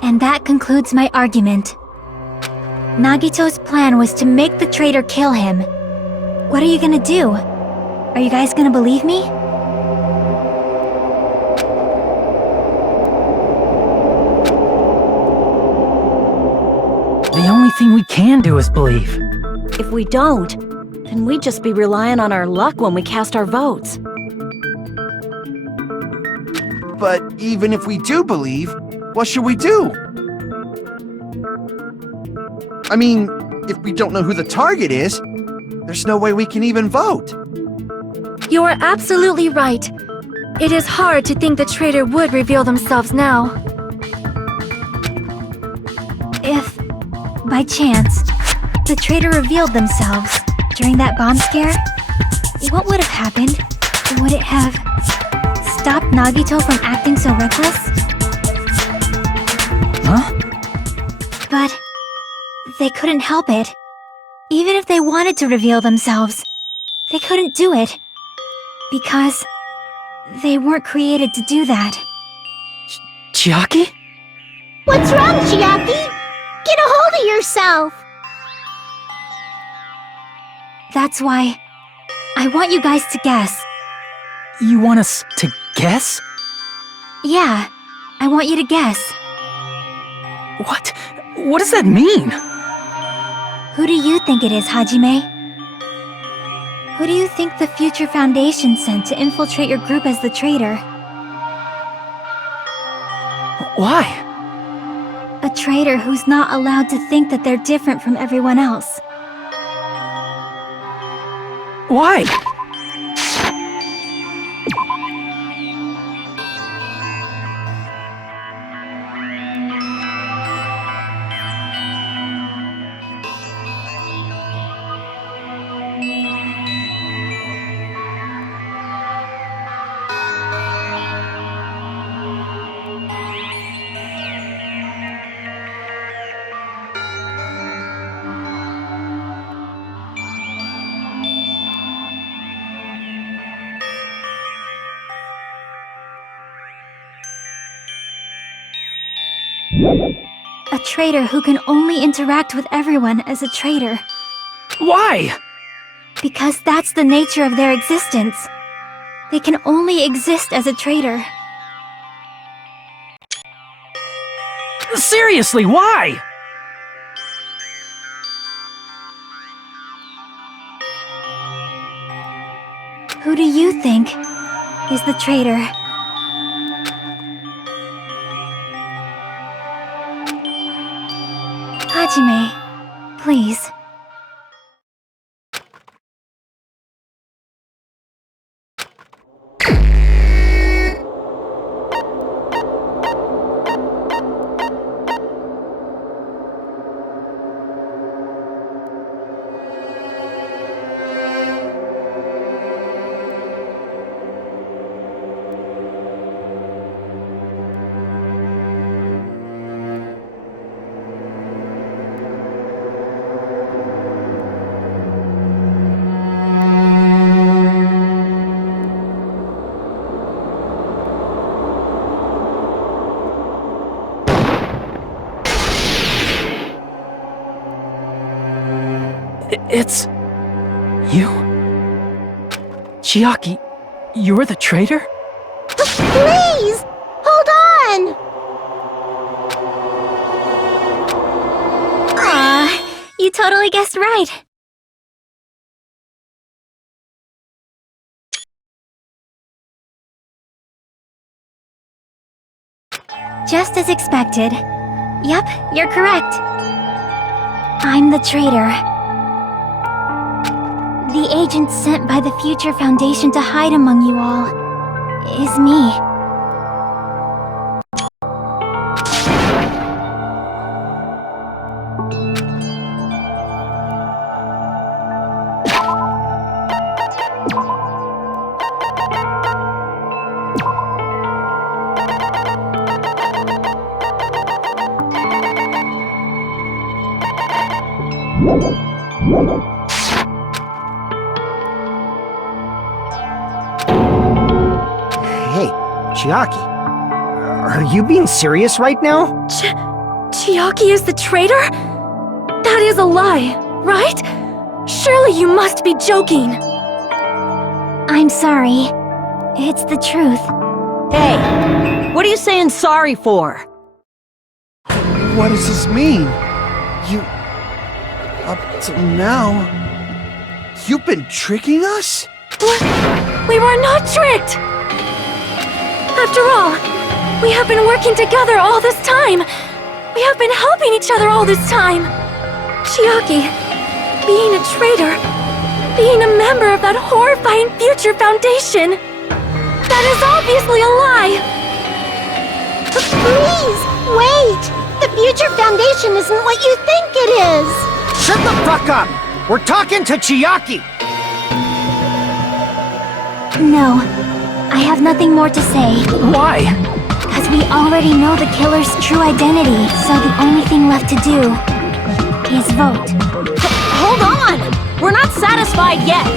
And that concludes my argument. Nagito's plan was to make the traitor kill him. What are you gonna do? Are you guys gonna believe me? The only thing we can do is believe. If we don't, then we'd just be relying on our luck when we cast our votes. But even if we do believe, what should we do? I mean, if we don't know who the target is, there's no way we can even vote. You are absolutely right. It is hard to think the traitor would reveal themselves now. If, by chance, the traitor revealed themselves during that bomb scare, what would have happened? Would it have stopped Nagito from acting so reckless? Huh? But they couldn't help it. Even if they wanted to reveal themselves, they couldn't do it. Because they weren't created to do that. Chiaki? What's wrong, Chiaki? Get a hold of yourself! That's why I want you guys to guess. You want us to guess? Yeah, I want you to guess. What? What does that mean? Who do you think it is, Hajime? Who do you think the Future Foundation sent to infiltrate your group as the traitor? Why? A traitor who's not allowed to think that they're different from everyone else. Why? A traitor who can only interact with everyone as a traitor. Why? Because that's the nature of their existence. They can only exist as a traitor. Seriously, why? Who do you think is the traitor? Hajime, please. It's... you? Chiaki, you're the traitor? Please! Hold on! Aw, you totally guessed right. Just as expected. Yep, you're correct. I'm the traitor. The agent sent by the Future Foundation to hide among you all. is me. Hey, Chiaki. Are you being serious right now? Chiaki is the traitor? That is a lie, right? Surely you must be joking. I'm sorry. It's the truth. Hey, what are you saying sorry for? What does this mean? Up till now, you've been tricking us? We were not tricked! After all, we have been working together all this time. We have been helping each other all this time. Chiaki, being a traitor, being a member of that horrifying future foundation, that is obviously a lie! Please, wait! The Future Foundation isn't what you think it is! Shut the fuck up! We're talking to Chiaki! No, I have nothing more to say. Why? Because we already know the killer's true identity, so the only thing left to do is vote. Hold on! We're not satisfied yet!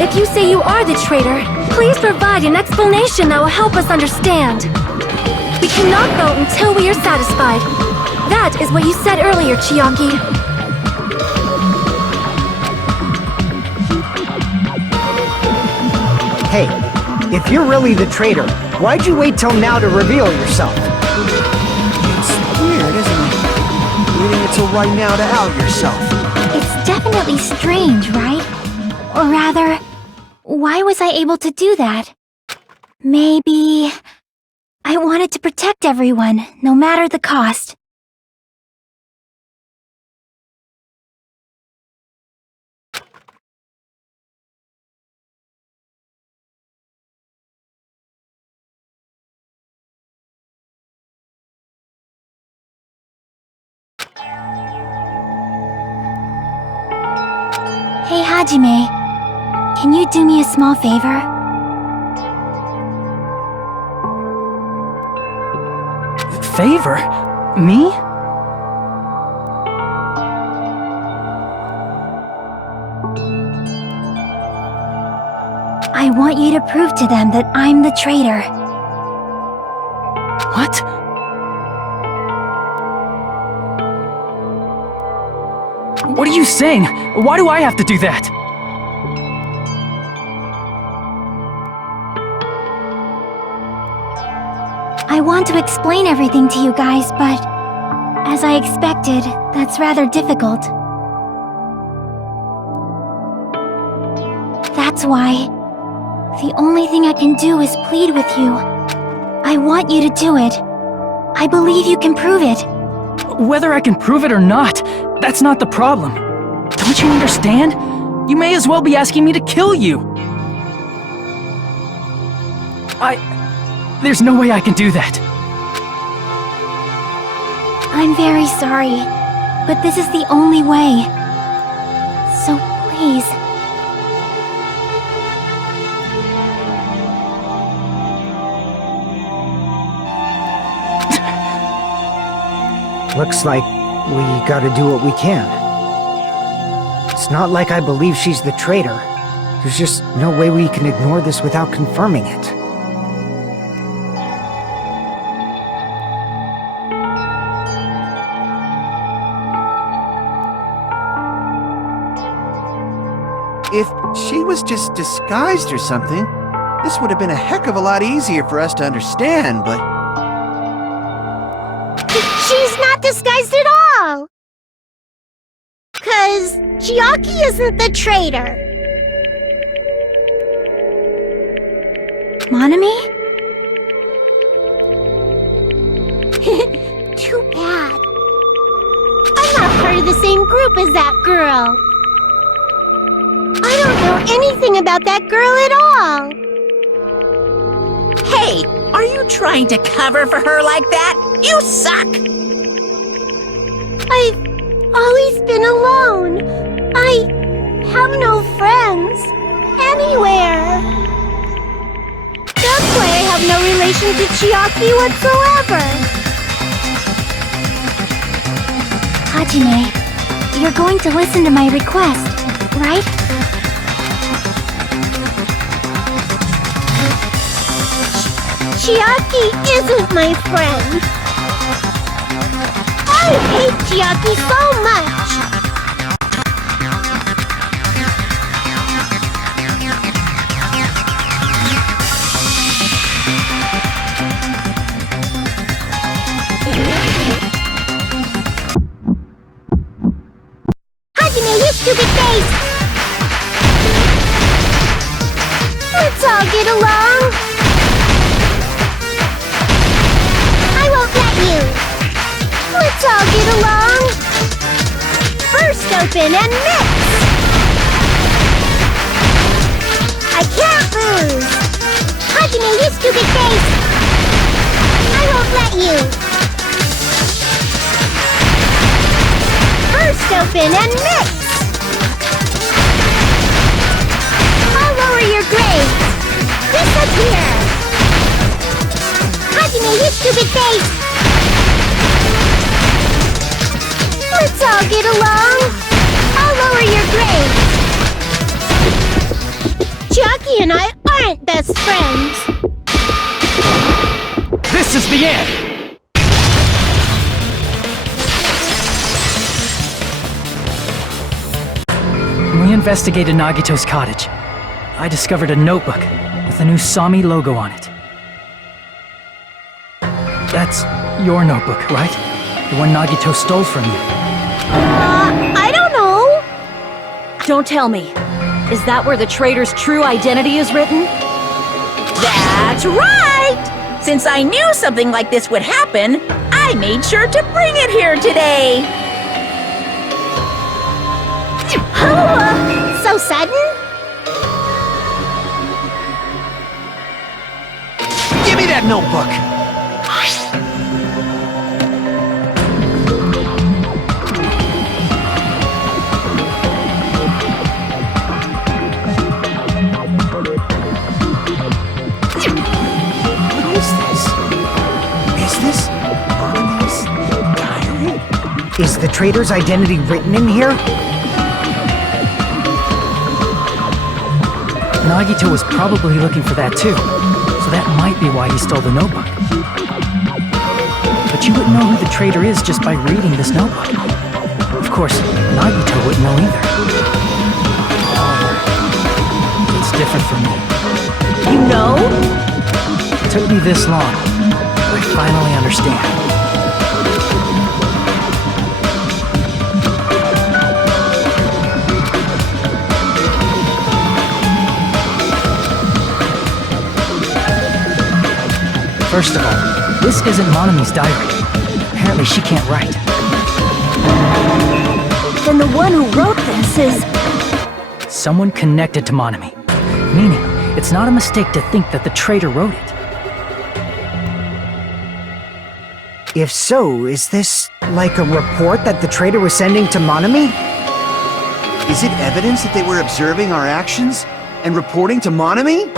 If you say you are the traitor, please provide an explanation that will help us understand. We cannot vote until we are satisfied. That is what you said earlier, Chiaki. Hey, if you're really the traitor, why'd you wait till now to reveal yourself? It's weird, isn't it? Waiting until right now to out yourself. It's definitely strange, right? Or rather, why was I able to do that? Maybe I wanted to protect everyone, no matter the cost. Hey, Hajime. Can you do me a small favor? Favor? Me? I want you to prove to them that I'm the traitor. What? What are you saying? Why do I have to do that? I want to explain everything to you guys, but as I expected, that's rather difficult. That's why the only thing I can do is plead with you. I want you to do it. I believe you can prove it. Whether I can prove it or not, that's not the problem. Don't you understand? You may as well be asking me to kill you. There's no way I can do that. I'm very sorry, but this is the only way. So please. Looks like we gotta do what we can. It's not like I believe she's the traitor. There's just no way we can ignore this without confirming it. If she was just disguised or something, this would have been a heck of a lot easier for us to understand, but... She's not disguised at all! 'Cause Chiaki isn't the traitor. Monami? Too bad. I'm not part of the same group as that girl. I don't know anything about that girl at all. Hey, are you trying to cover for her like that? You suck! I've always been alone. I have no friends anywhere. That's why I have no relation to Chiaki whatsoever. Hajime, you're going to listen to my request, right? Chiaki isn't my friend. I hate Chiaki so much. Hajime, you stupid face! Let's all get along. I won't let you. Let's all get along. First open and mix. I can't lose. Hajime, you stupid face! I won't let you. First open and mix. I'll lower your grades. Disappear. Hajime, you stupid face! Let's all get along. I'll lower your grades. Chiaki and I aren't best friends. This is the end! When we investigated Nagito's cottage, I discovered a notebook with the new Sami logo on it. That's your notebook, right? The one Nagito stole from you. I don't know. Don't tell me. Is that where the traitor's true identity is written? That's right! Since I knew something like this would happen, I made sure to bring it here today! So sudden? Give me that notebook! What is this? Is this Monomi's diary? Is the traitor's identity written in here? Nagito was probably looking for that too, so that might be why he stole the notebook. But you wouldn't know who the traitor is just by reading this notebook. Of course, Nagito wouldn't know either. However, it's different from me. You know? It took me this long, but I finally understand. First of all, this isn't Monomi's diary. Apparently she can't write. Then the one who wrote this is... Someone connected to Monomi. Meaning, it's not a mistake to think that the traitor wrote it. If so, is this like a report that the traitor was sending to Monomi? Is it evidence that they were observing our actions and reporting to Monomi?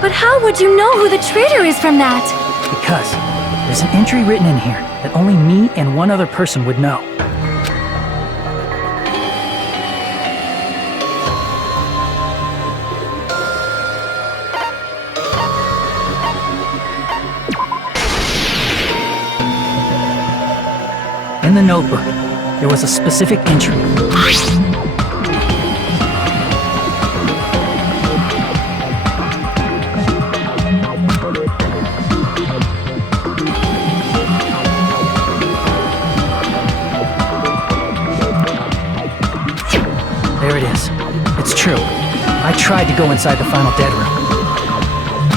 But how would you know who the traitor is from that? Because there's an entry written in here that only me and one other person would know. In the notebook, there was a specific entry. There it is. It's true. I tried to go inside the final dead room.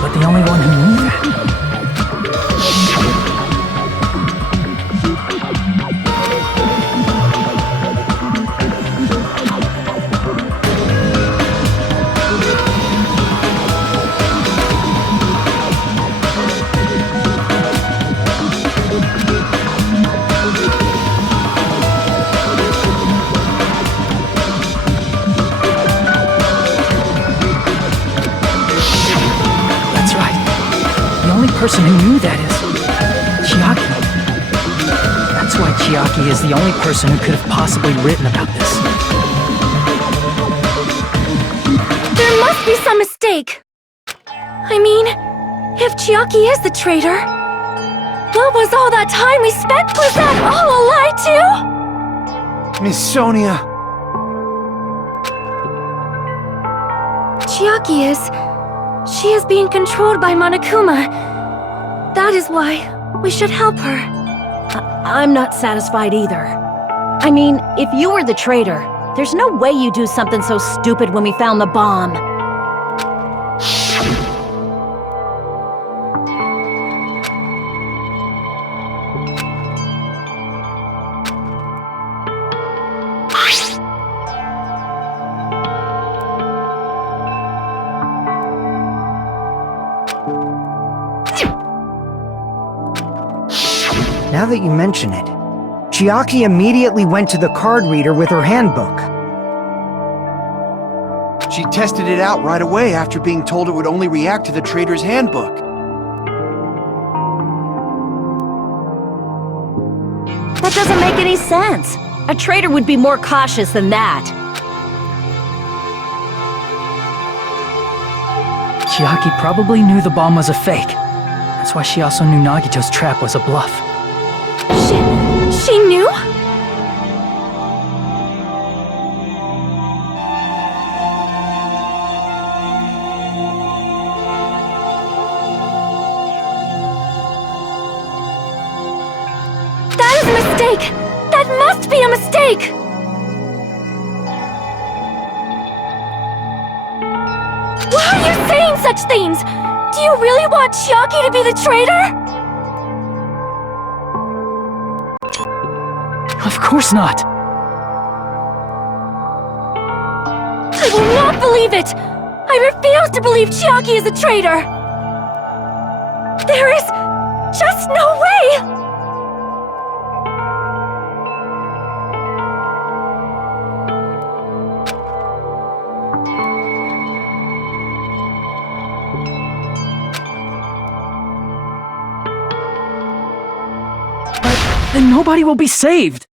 But the only one who knew that... person who knew that is Chiaki. That's why Chiaki is the only person who could have possibly written about this. There must be some mistake. I mean, if Chiaki is the traitor, what was all that time we spent? Was that all a lie too? Miss Sonia. Chiaki is... She is being controlled by Monokuma. That is why we should help her. I'm not satisfied either. I mean, if you were the traitor, there's no way you'd do something so stupid when we found the bomb. Now that you mention it, Chiaki immediately went to the card reader with her handbook. She tested it out right away after being told it would only react to the traitor's handbook. That doesn't make any sense. A traitor would be more cautious than that. Chiaki probably knew the bomb was a fake. That's why she also knew Nagito's trap was a bluff. She knew? That is a mistake! That must be a mistake! Why are you saying such things? Do you really want Chiaki to be the traitor? Of course not. I will not believe it! I refuse to believe Chiaki is a traitor! There is just no way! Then nobody will be saved.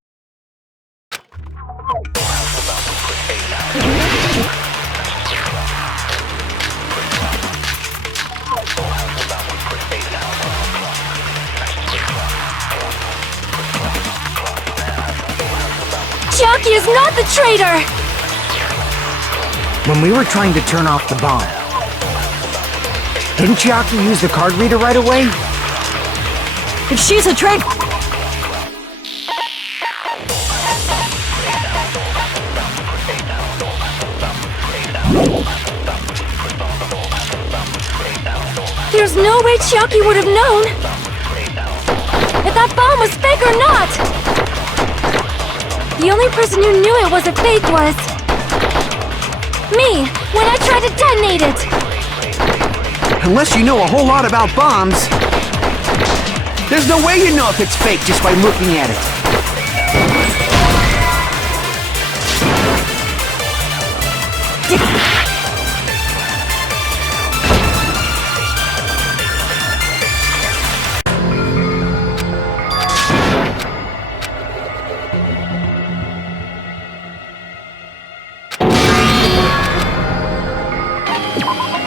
Chiaki is not the traitor! When we were trying to turn off the bomb, didn't Chiaki use the card reader right away? If she's a traitor... There's no way Chiaki would have known if that bomb was fake or not! The only person who knew it was a fake was... me, when I tried to detonate it! Unless you know a whole lot about bombs, there's no way you know if it's fake just by looking at it.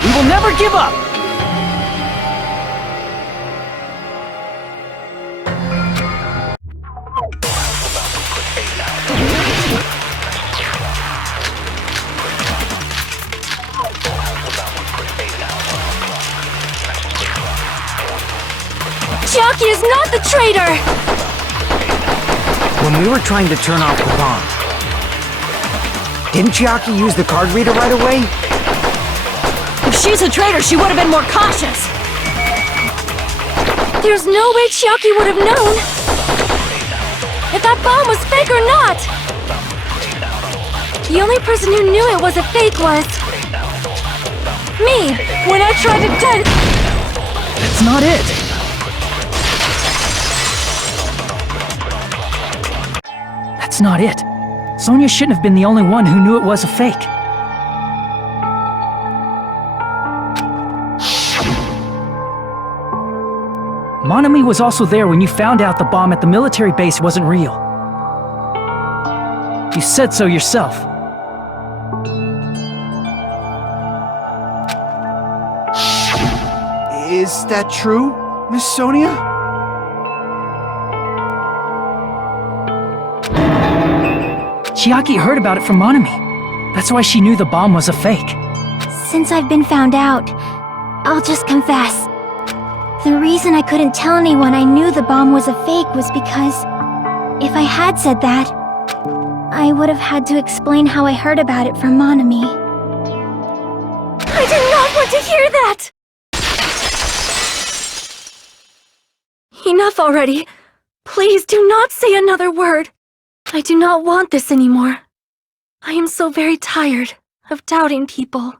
We will never give up! Chiaki is not the traitor! When we were trying to turn off the bomb, didn't Chiaki use the card reader right away? If she's a traitor, she would have been more cautious. There's no way Chiaki would have known if that bomb was fake or not! The only person who knew it was a fake was... me, when I tried to That's not it. That's not it. Sonia shouldn't have been the only one who knew it was a fake. Monami was also there when you found out the bomb at the military base wasn't real. You said so yourself. Is that true, Miss Sonia? Chiaki heard about it from Monami. That's why she knew the bomb was a fake. Since I've been found out, I'll just confess. The reason I couldn't tell anyone I knew the bomb was a fake was because if I had said that, I would have had to explain how I heard about it from Monami. I did not want to hear that! Enough already. Please do not say another word. I do not want this anymore. I am so very tired of doubting people.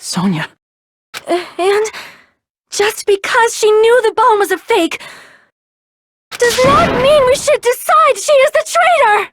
Sonia. And just because she knew the bomb was a fake does not mean we should decide she is the traitor!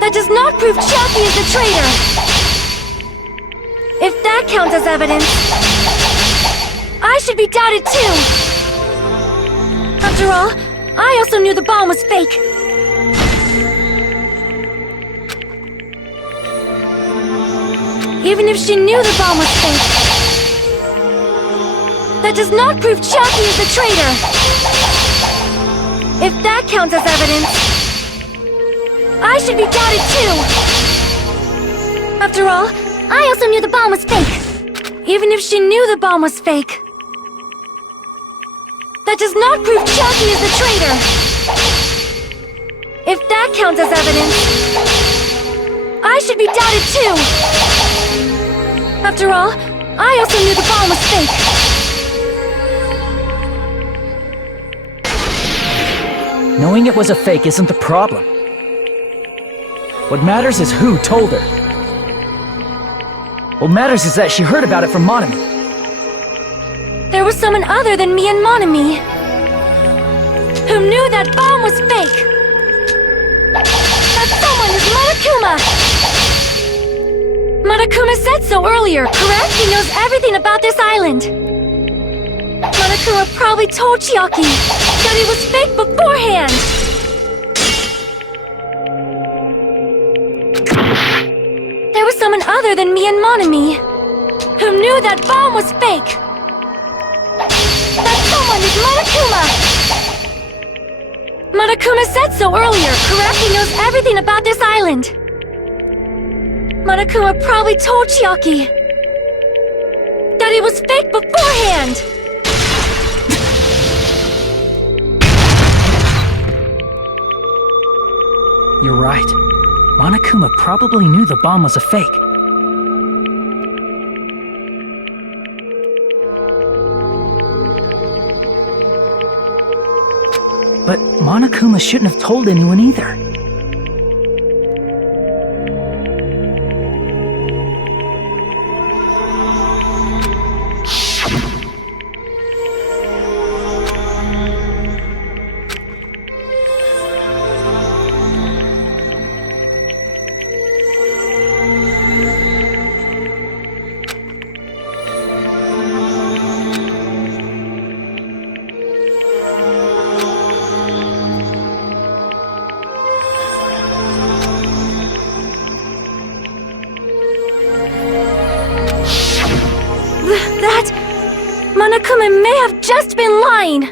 That does not prove Chiaki is the traitor! If that counts as evidence, I should be doubted too! After all, I also knew the bomb was fake. Even if she knew the bomb was fake, that does not prove Chiaki is the traitor! If that counts as evidence, I should be doubted too! After all, I also knew the bomb was fake. Even if she knew the bomb was fake, that does not prove Chiaki is the traitor! If that counts as evidence, I should be doubted too! After all, I also knew the bomb was fake. Knowing it was a fake isn't the problem. What matters is who told her. What matters is that she heard about it from Monami. There was someone other than me and Monami who knew that bomb was fake. That someone is Monokuma! Monokuma said so earlier, correct? He knows everything about this island. Monokuma probably told Chiaki that it was fake beforehand. There was someone other than me and Monami who knew that bomb was fake. That someone is Monokuma! Monokuma said so earlier, correct? He knows everything about this island. Monokuma probably told Chiaki that it was fake beforehand. You're right. Monokuma probably knew the bomb was a fake. But Monokuma shouldn't have told anyone either. Monokuma may have just been lying!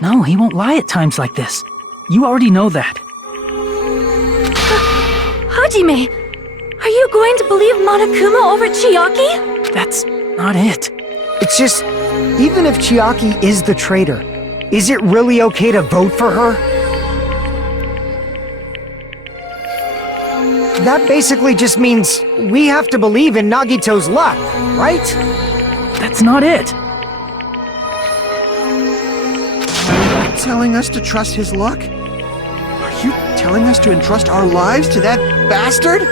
No, he won't lie at times like this. You already know that. Hajime, are you going to believe Monokuma over Chiaki? That's not it. It's just, even if Chiaki is the traitor, is it really okay to vote for her? that basically just means we have to believe in Nagito's luck, right? That's not it. Telling us to trust his luck? Are you telling us to entrust our lives to that bastard?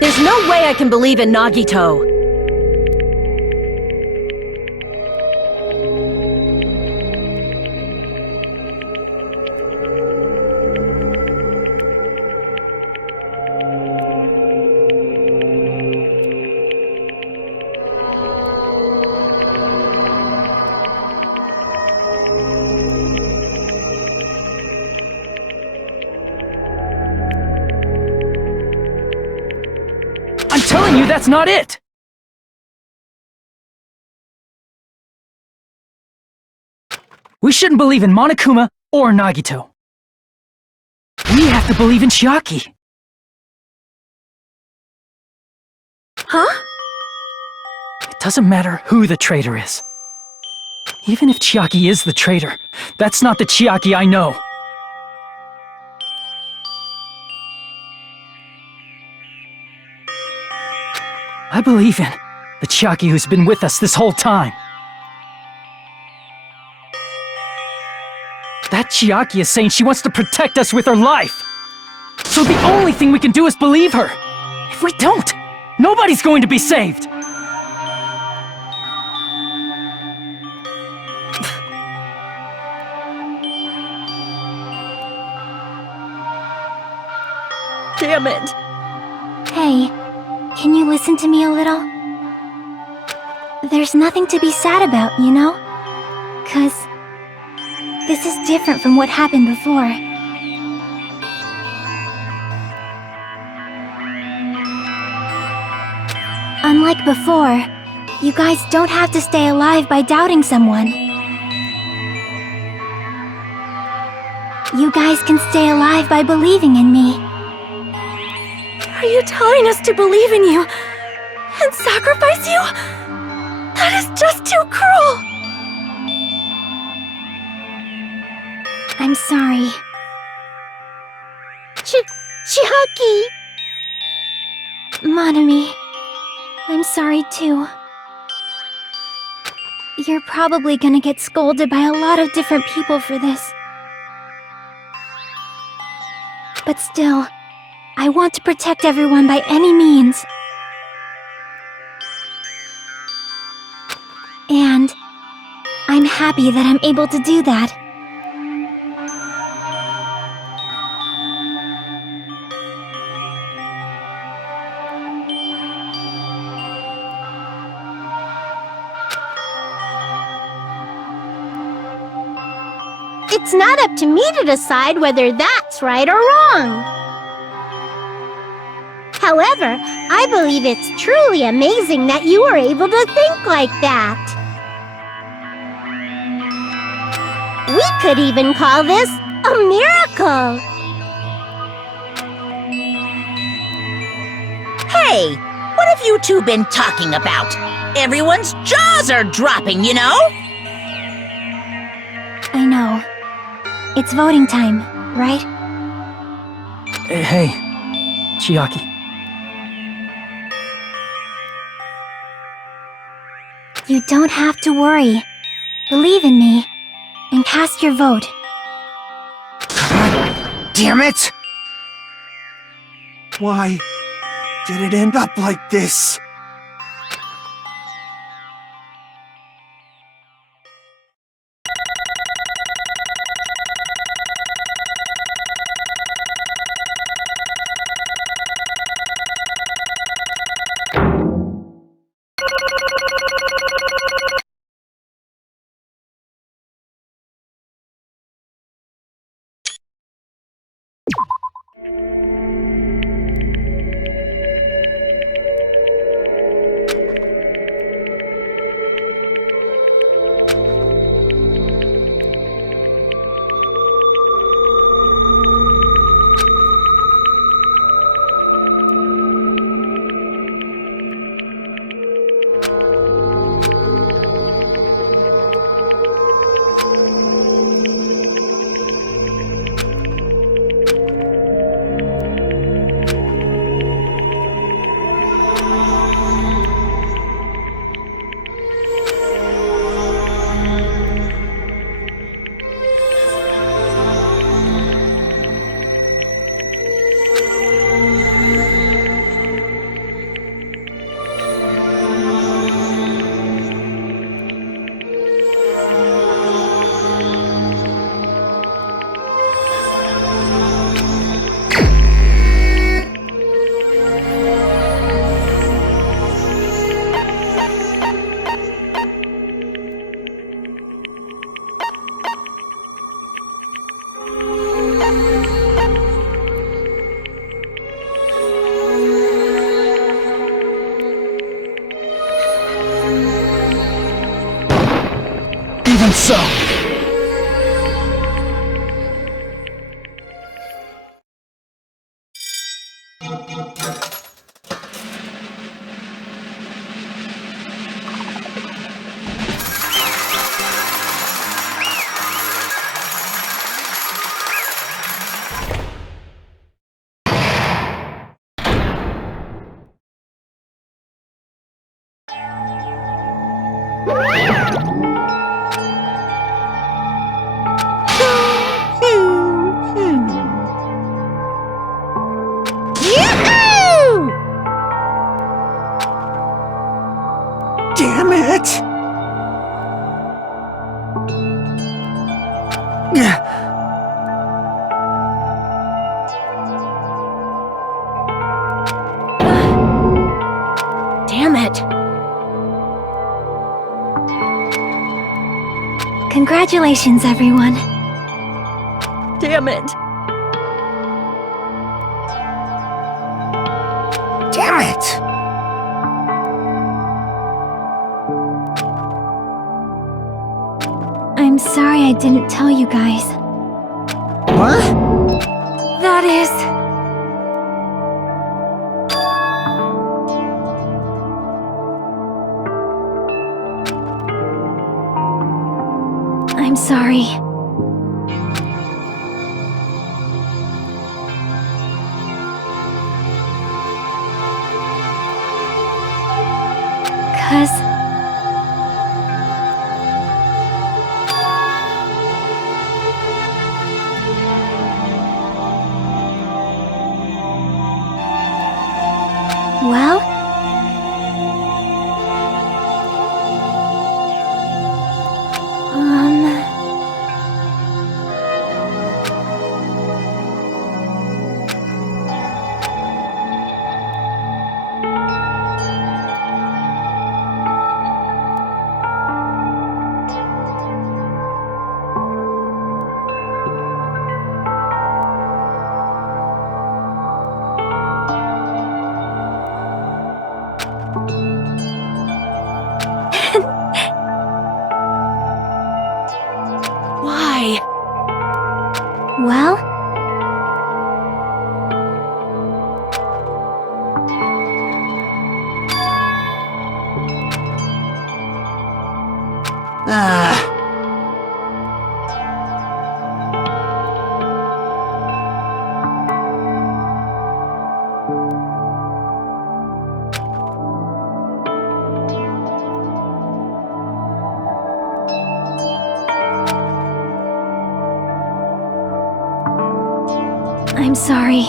There's no way I can believe in Nagito. I'm telling you, that's not it! We shouldn't believe in Monokuma or Nagito. We have to believe in Chiaki. Huh? It doesn't matter who the traitor is. Even if Chiaki is the traitor, that's not the Chiaki I know. I believe in the Chiaki who's been with us this whole time. That Chiaki is saying she wants to protect us with her life. So the only thing we can do is believe her. If we don't, nobody's going to be saved. Damn it. Hey, can you listen to me a little? There's nothing to be sad about, you know? 'Cause this is different from what happened before. Unlike before, you guys don't have to stay alive by doubting someone. You guys can stay alive by believing in me. Are you telling us to believe in you and sacrifice you? That is just too cruel! I'm sorry. Chiaki! Monami, I'm sorry too. You're probably gonna get scolded by a lot of different people for this. But still, I want to protect everyone by any means. And I'm happy that I'm able to do that. It's not up to me to decide whether that's right or wrong. However, I believe it's truly amazing that you were able to think like that. We could even call this a miracle. Hey, what have you two been talking about? Everyone's jaws are dropping, you know? I know. It's voting time, right? Hey, Chiaki. You don't have to worry. Believe in me, and cast your vote. Damn it! Why did it end up like this? done so. Damn it! Damn it. Congratulations, everyone. Damn it. Damn it! I'm sorry I didn't tell you guys. What? That is... I'm sorry. Well? Why? Well? I'm sorry.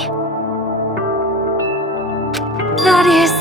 That is...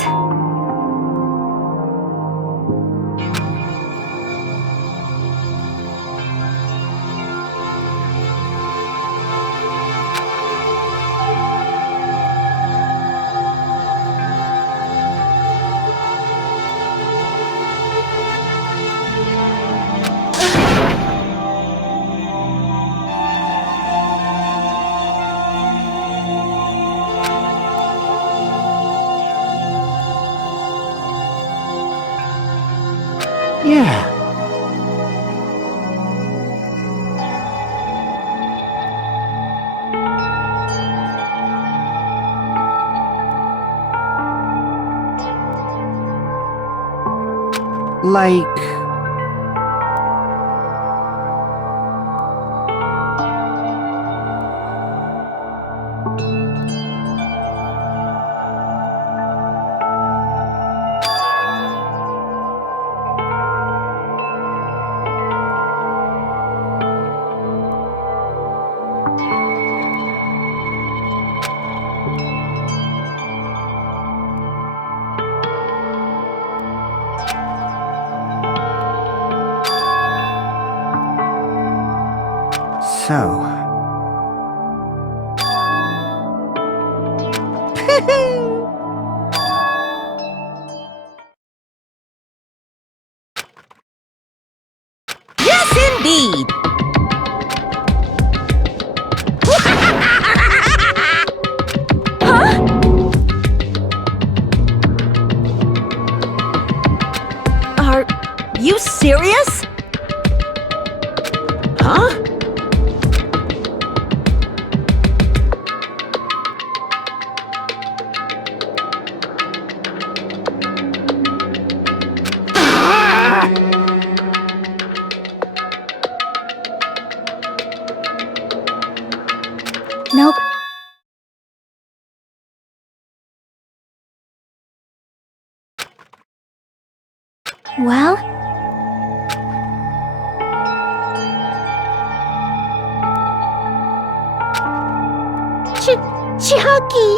Yeah. Like... So... Yes, indeed. Are you serious? Huh? Nope. Well, Chucky!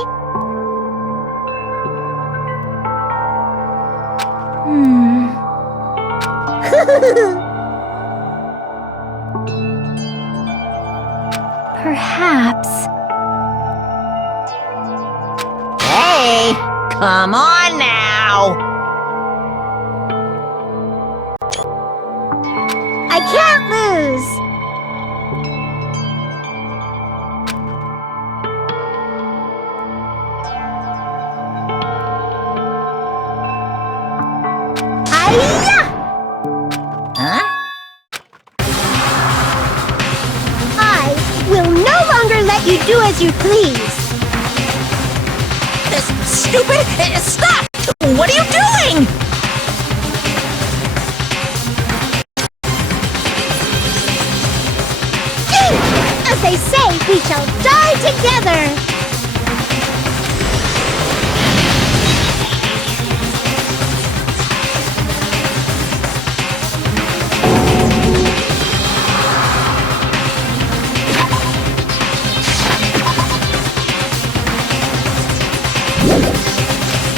Perhaps. Hey, come on now. I can't lose! Hi-ya! Huh? I will no longer let you do as you please! Stupid! Stop! What are you doing? As they say, we shall die together!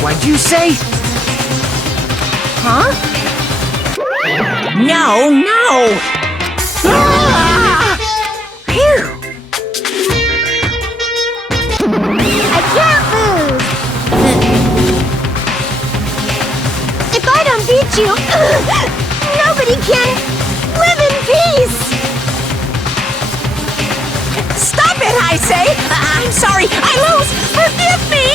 What'd you say? Huh? No, no! Ah! Phew! I can't lose! If I don't beat you, nobody can live in peace! Stop it, I say! I'm sorry, I lose! Forgive me!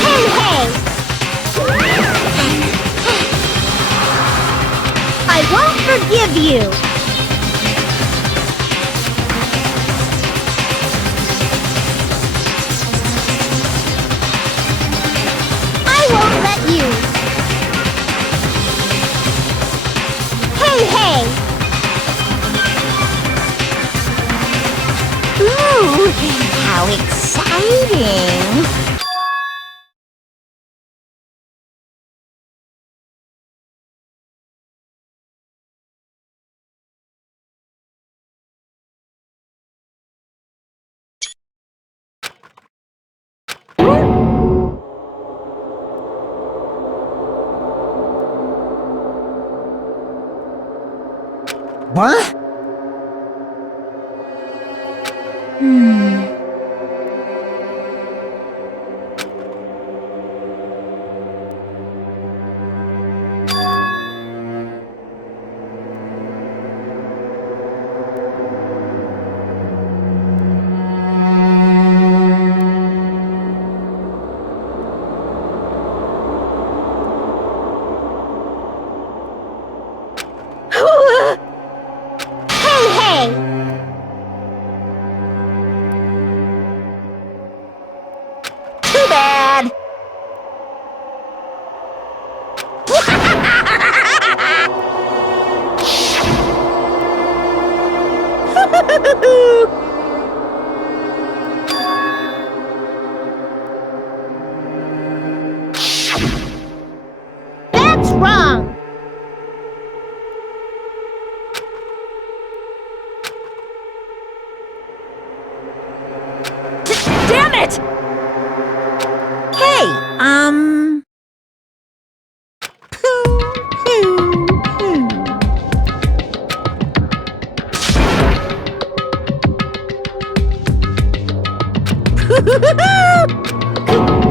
Hey, hey! I won't forgive you! I won't let you! Hey, hey! Ooh, how exciting! What? Hey, hey! Too bad! That's wrong! Damn it! Hey,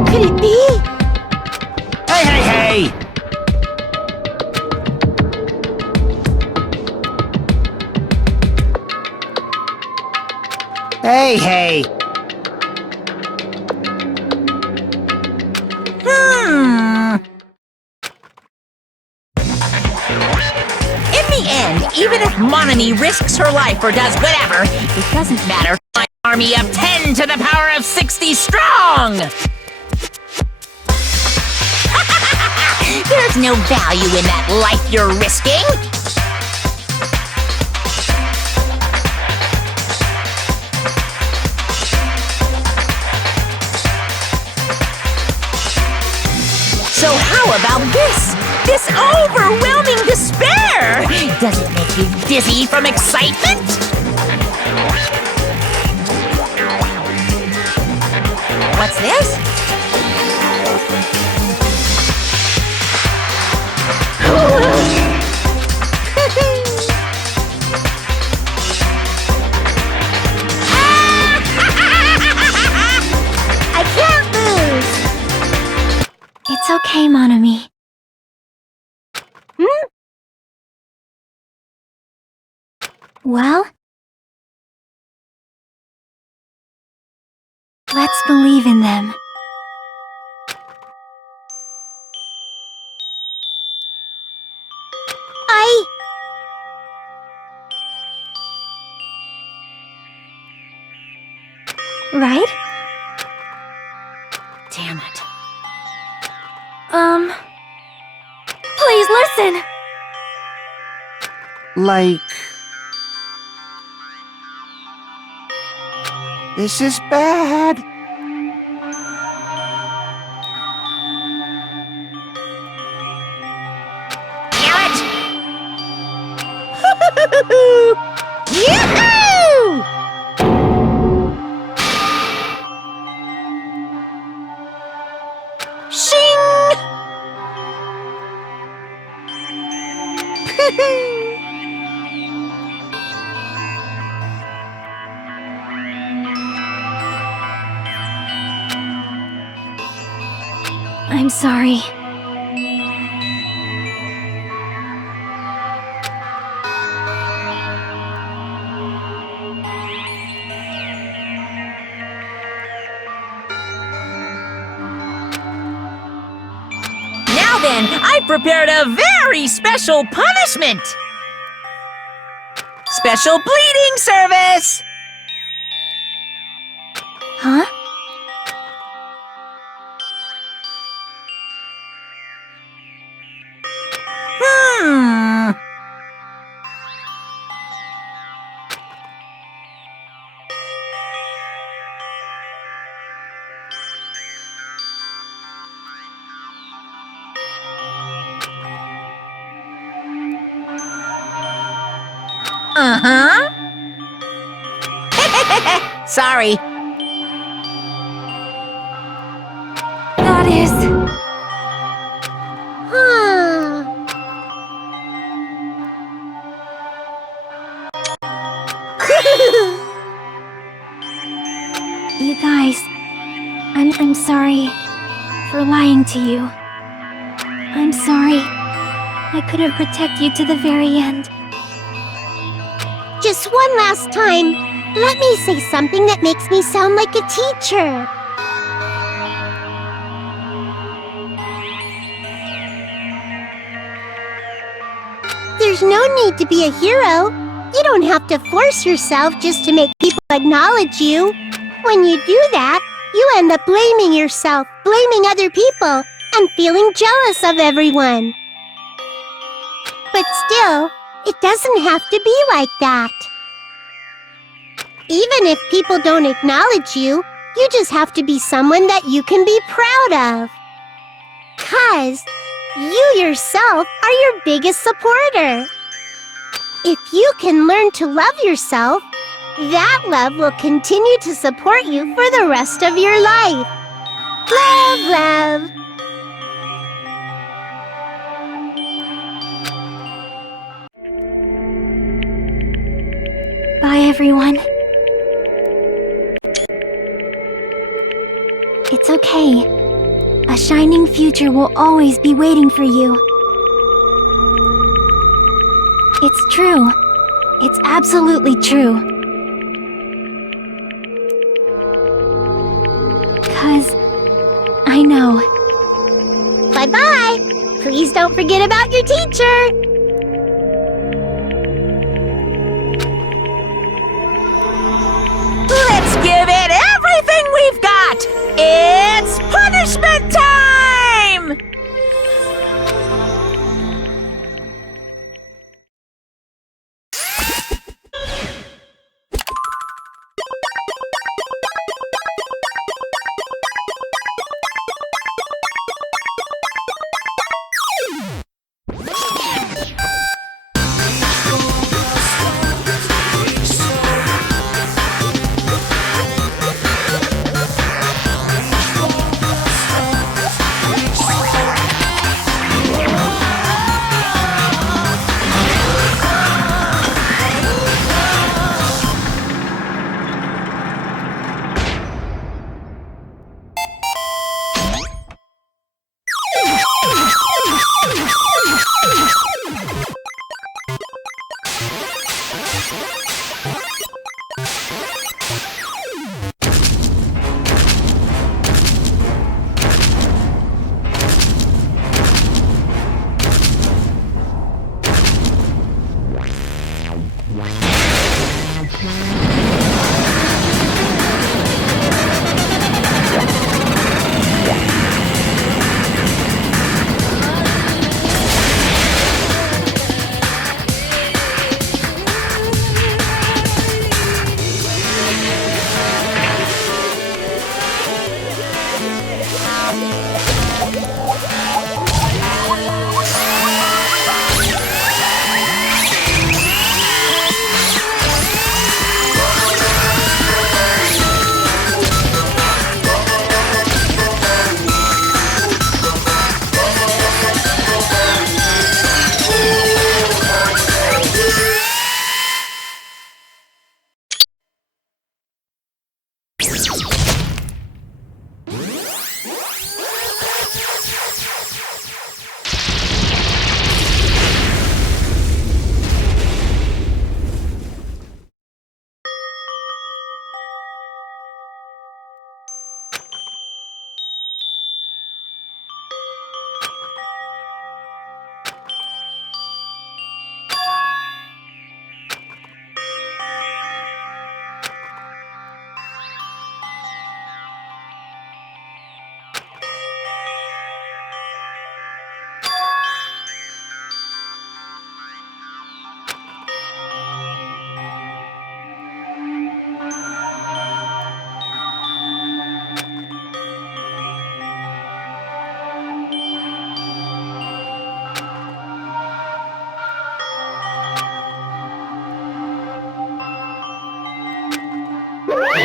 Could it be? Hey, hey, hey! Hey, hey! Monami risks her life or does whatever, it doesn't matter to my army of 10 to the power of 60 strong! There's no value in that life you're risking! So how about this? This overwhelming despair! Does it make you dizzy from excitement? What's this? I can't lose! It's okay, Monami. Well? Let's believe in them. Right? Damn it. Please listen! Like... This is bad. Yahoo! Shing! I'm sorry. Now then, I prepared a very special punishment! Special bleeding service! Huh? Uh-huh. Sorry. That is... You guys, I'm sorry for lying to you. I'm sorry. I couldn't protect you to the very end. Just one last time, let me say something that makes me sound like a teacher. There's no need to be a hero. You don't have to force yourself just to make people acknowledge you. When you do that, you end up blaming yourself, blaming other people, and feeling jealous of everyone. But still, it doesn't have to be like that. Even if people don't acknowledge you, you just have to be someone that you can be proud of. 'Cause you yourself are your biggest supporter. If you can learn to love yourself, that love will continue to support you for the rest of your life. Love, love. Bye, everyone. It's okay. A shining future will always be waiting for you. It's true. It's absolutely true. 'Cause I know. Bye-bye. Please don't forget about your teacher.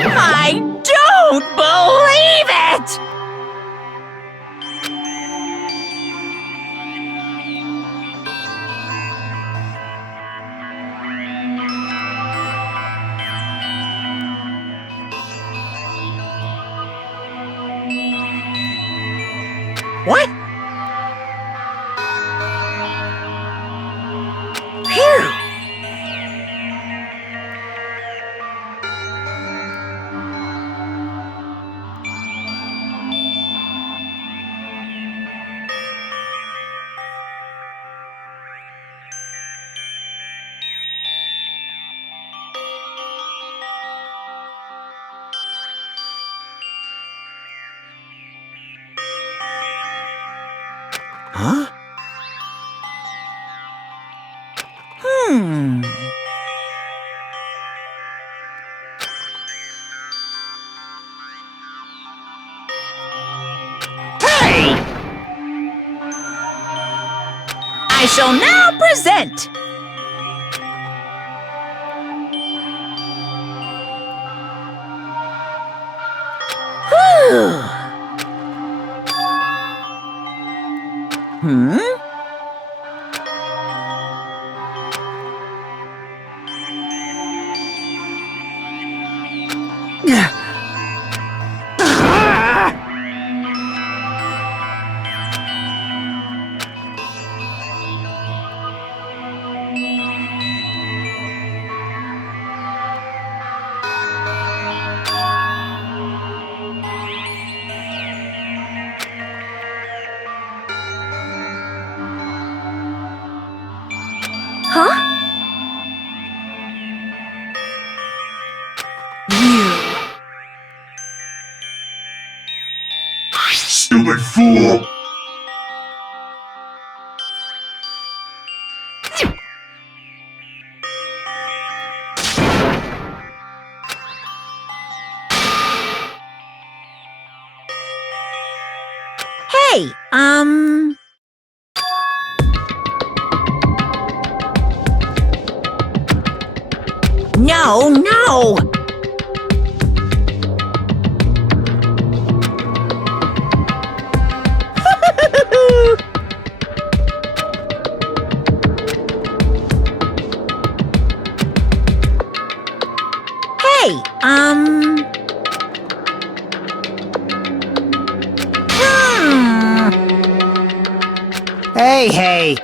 I don't believe it! What? Phew! Huh? Hey! I shall now present. Whew. Huh? Stupid fool! Hey, No! Hey, Hey,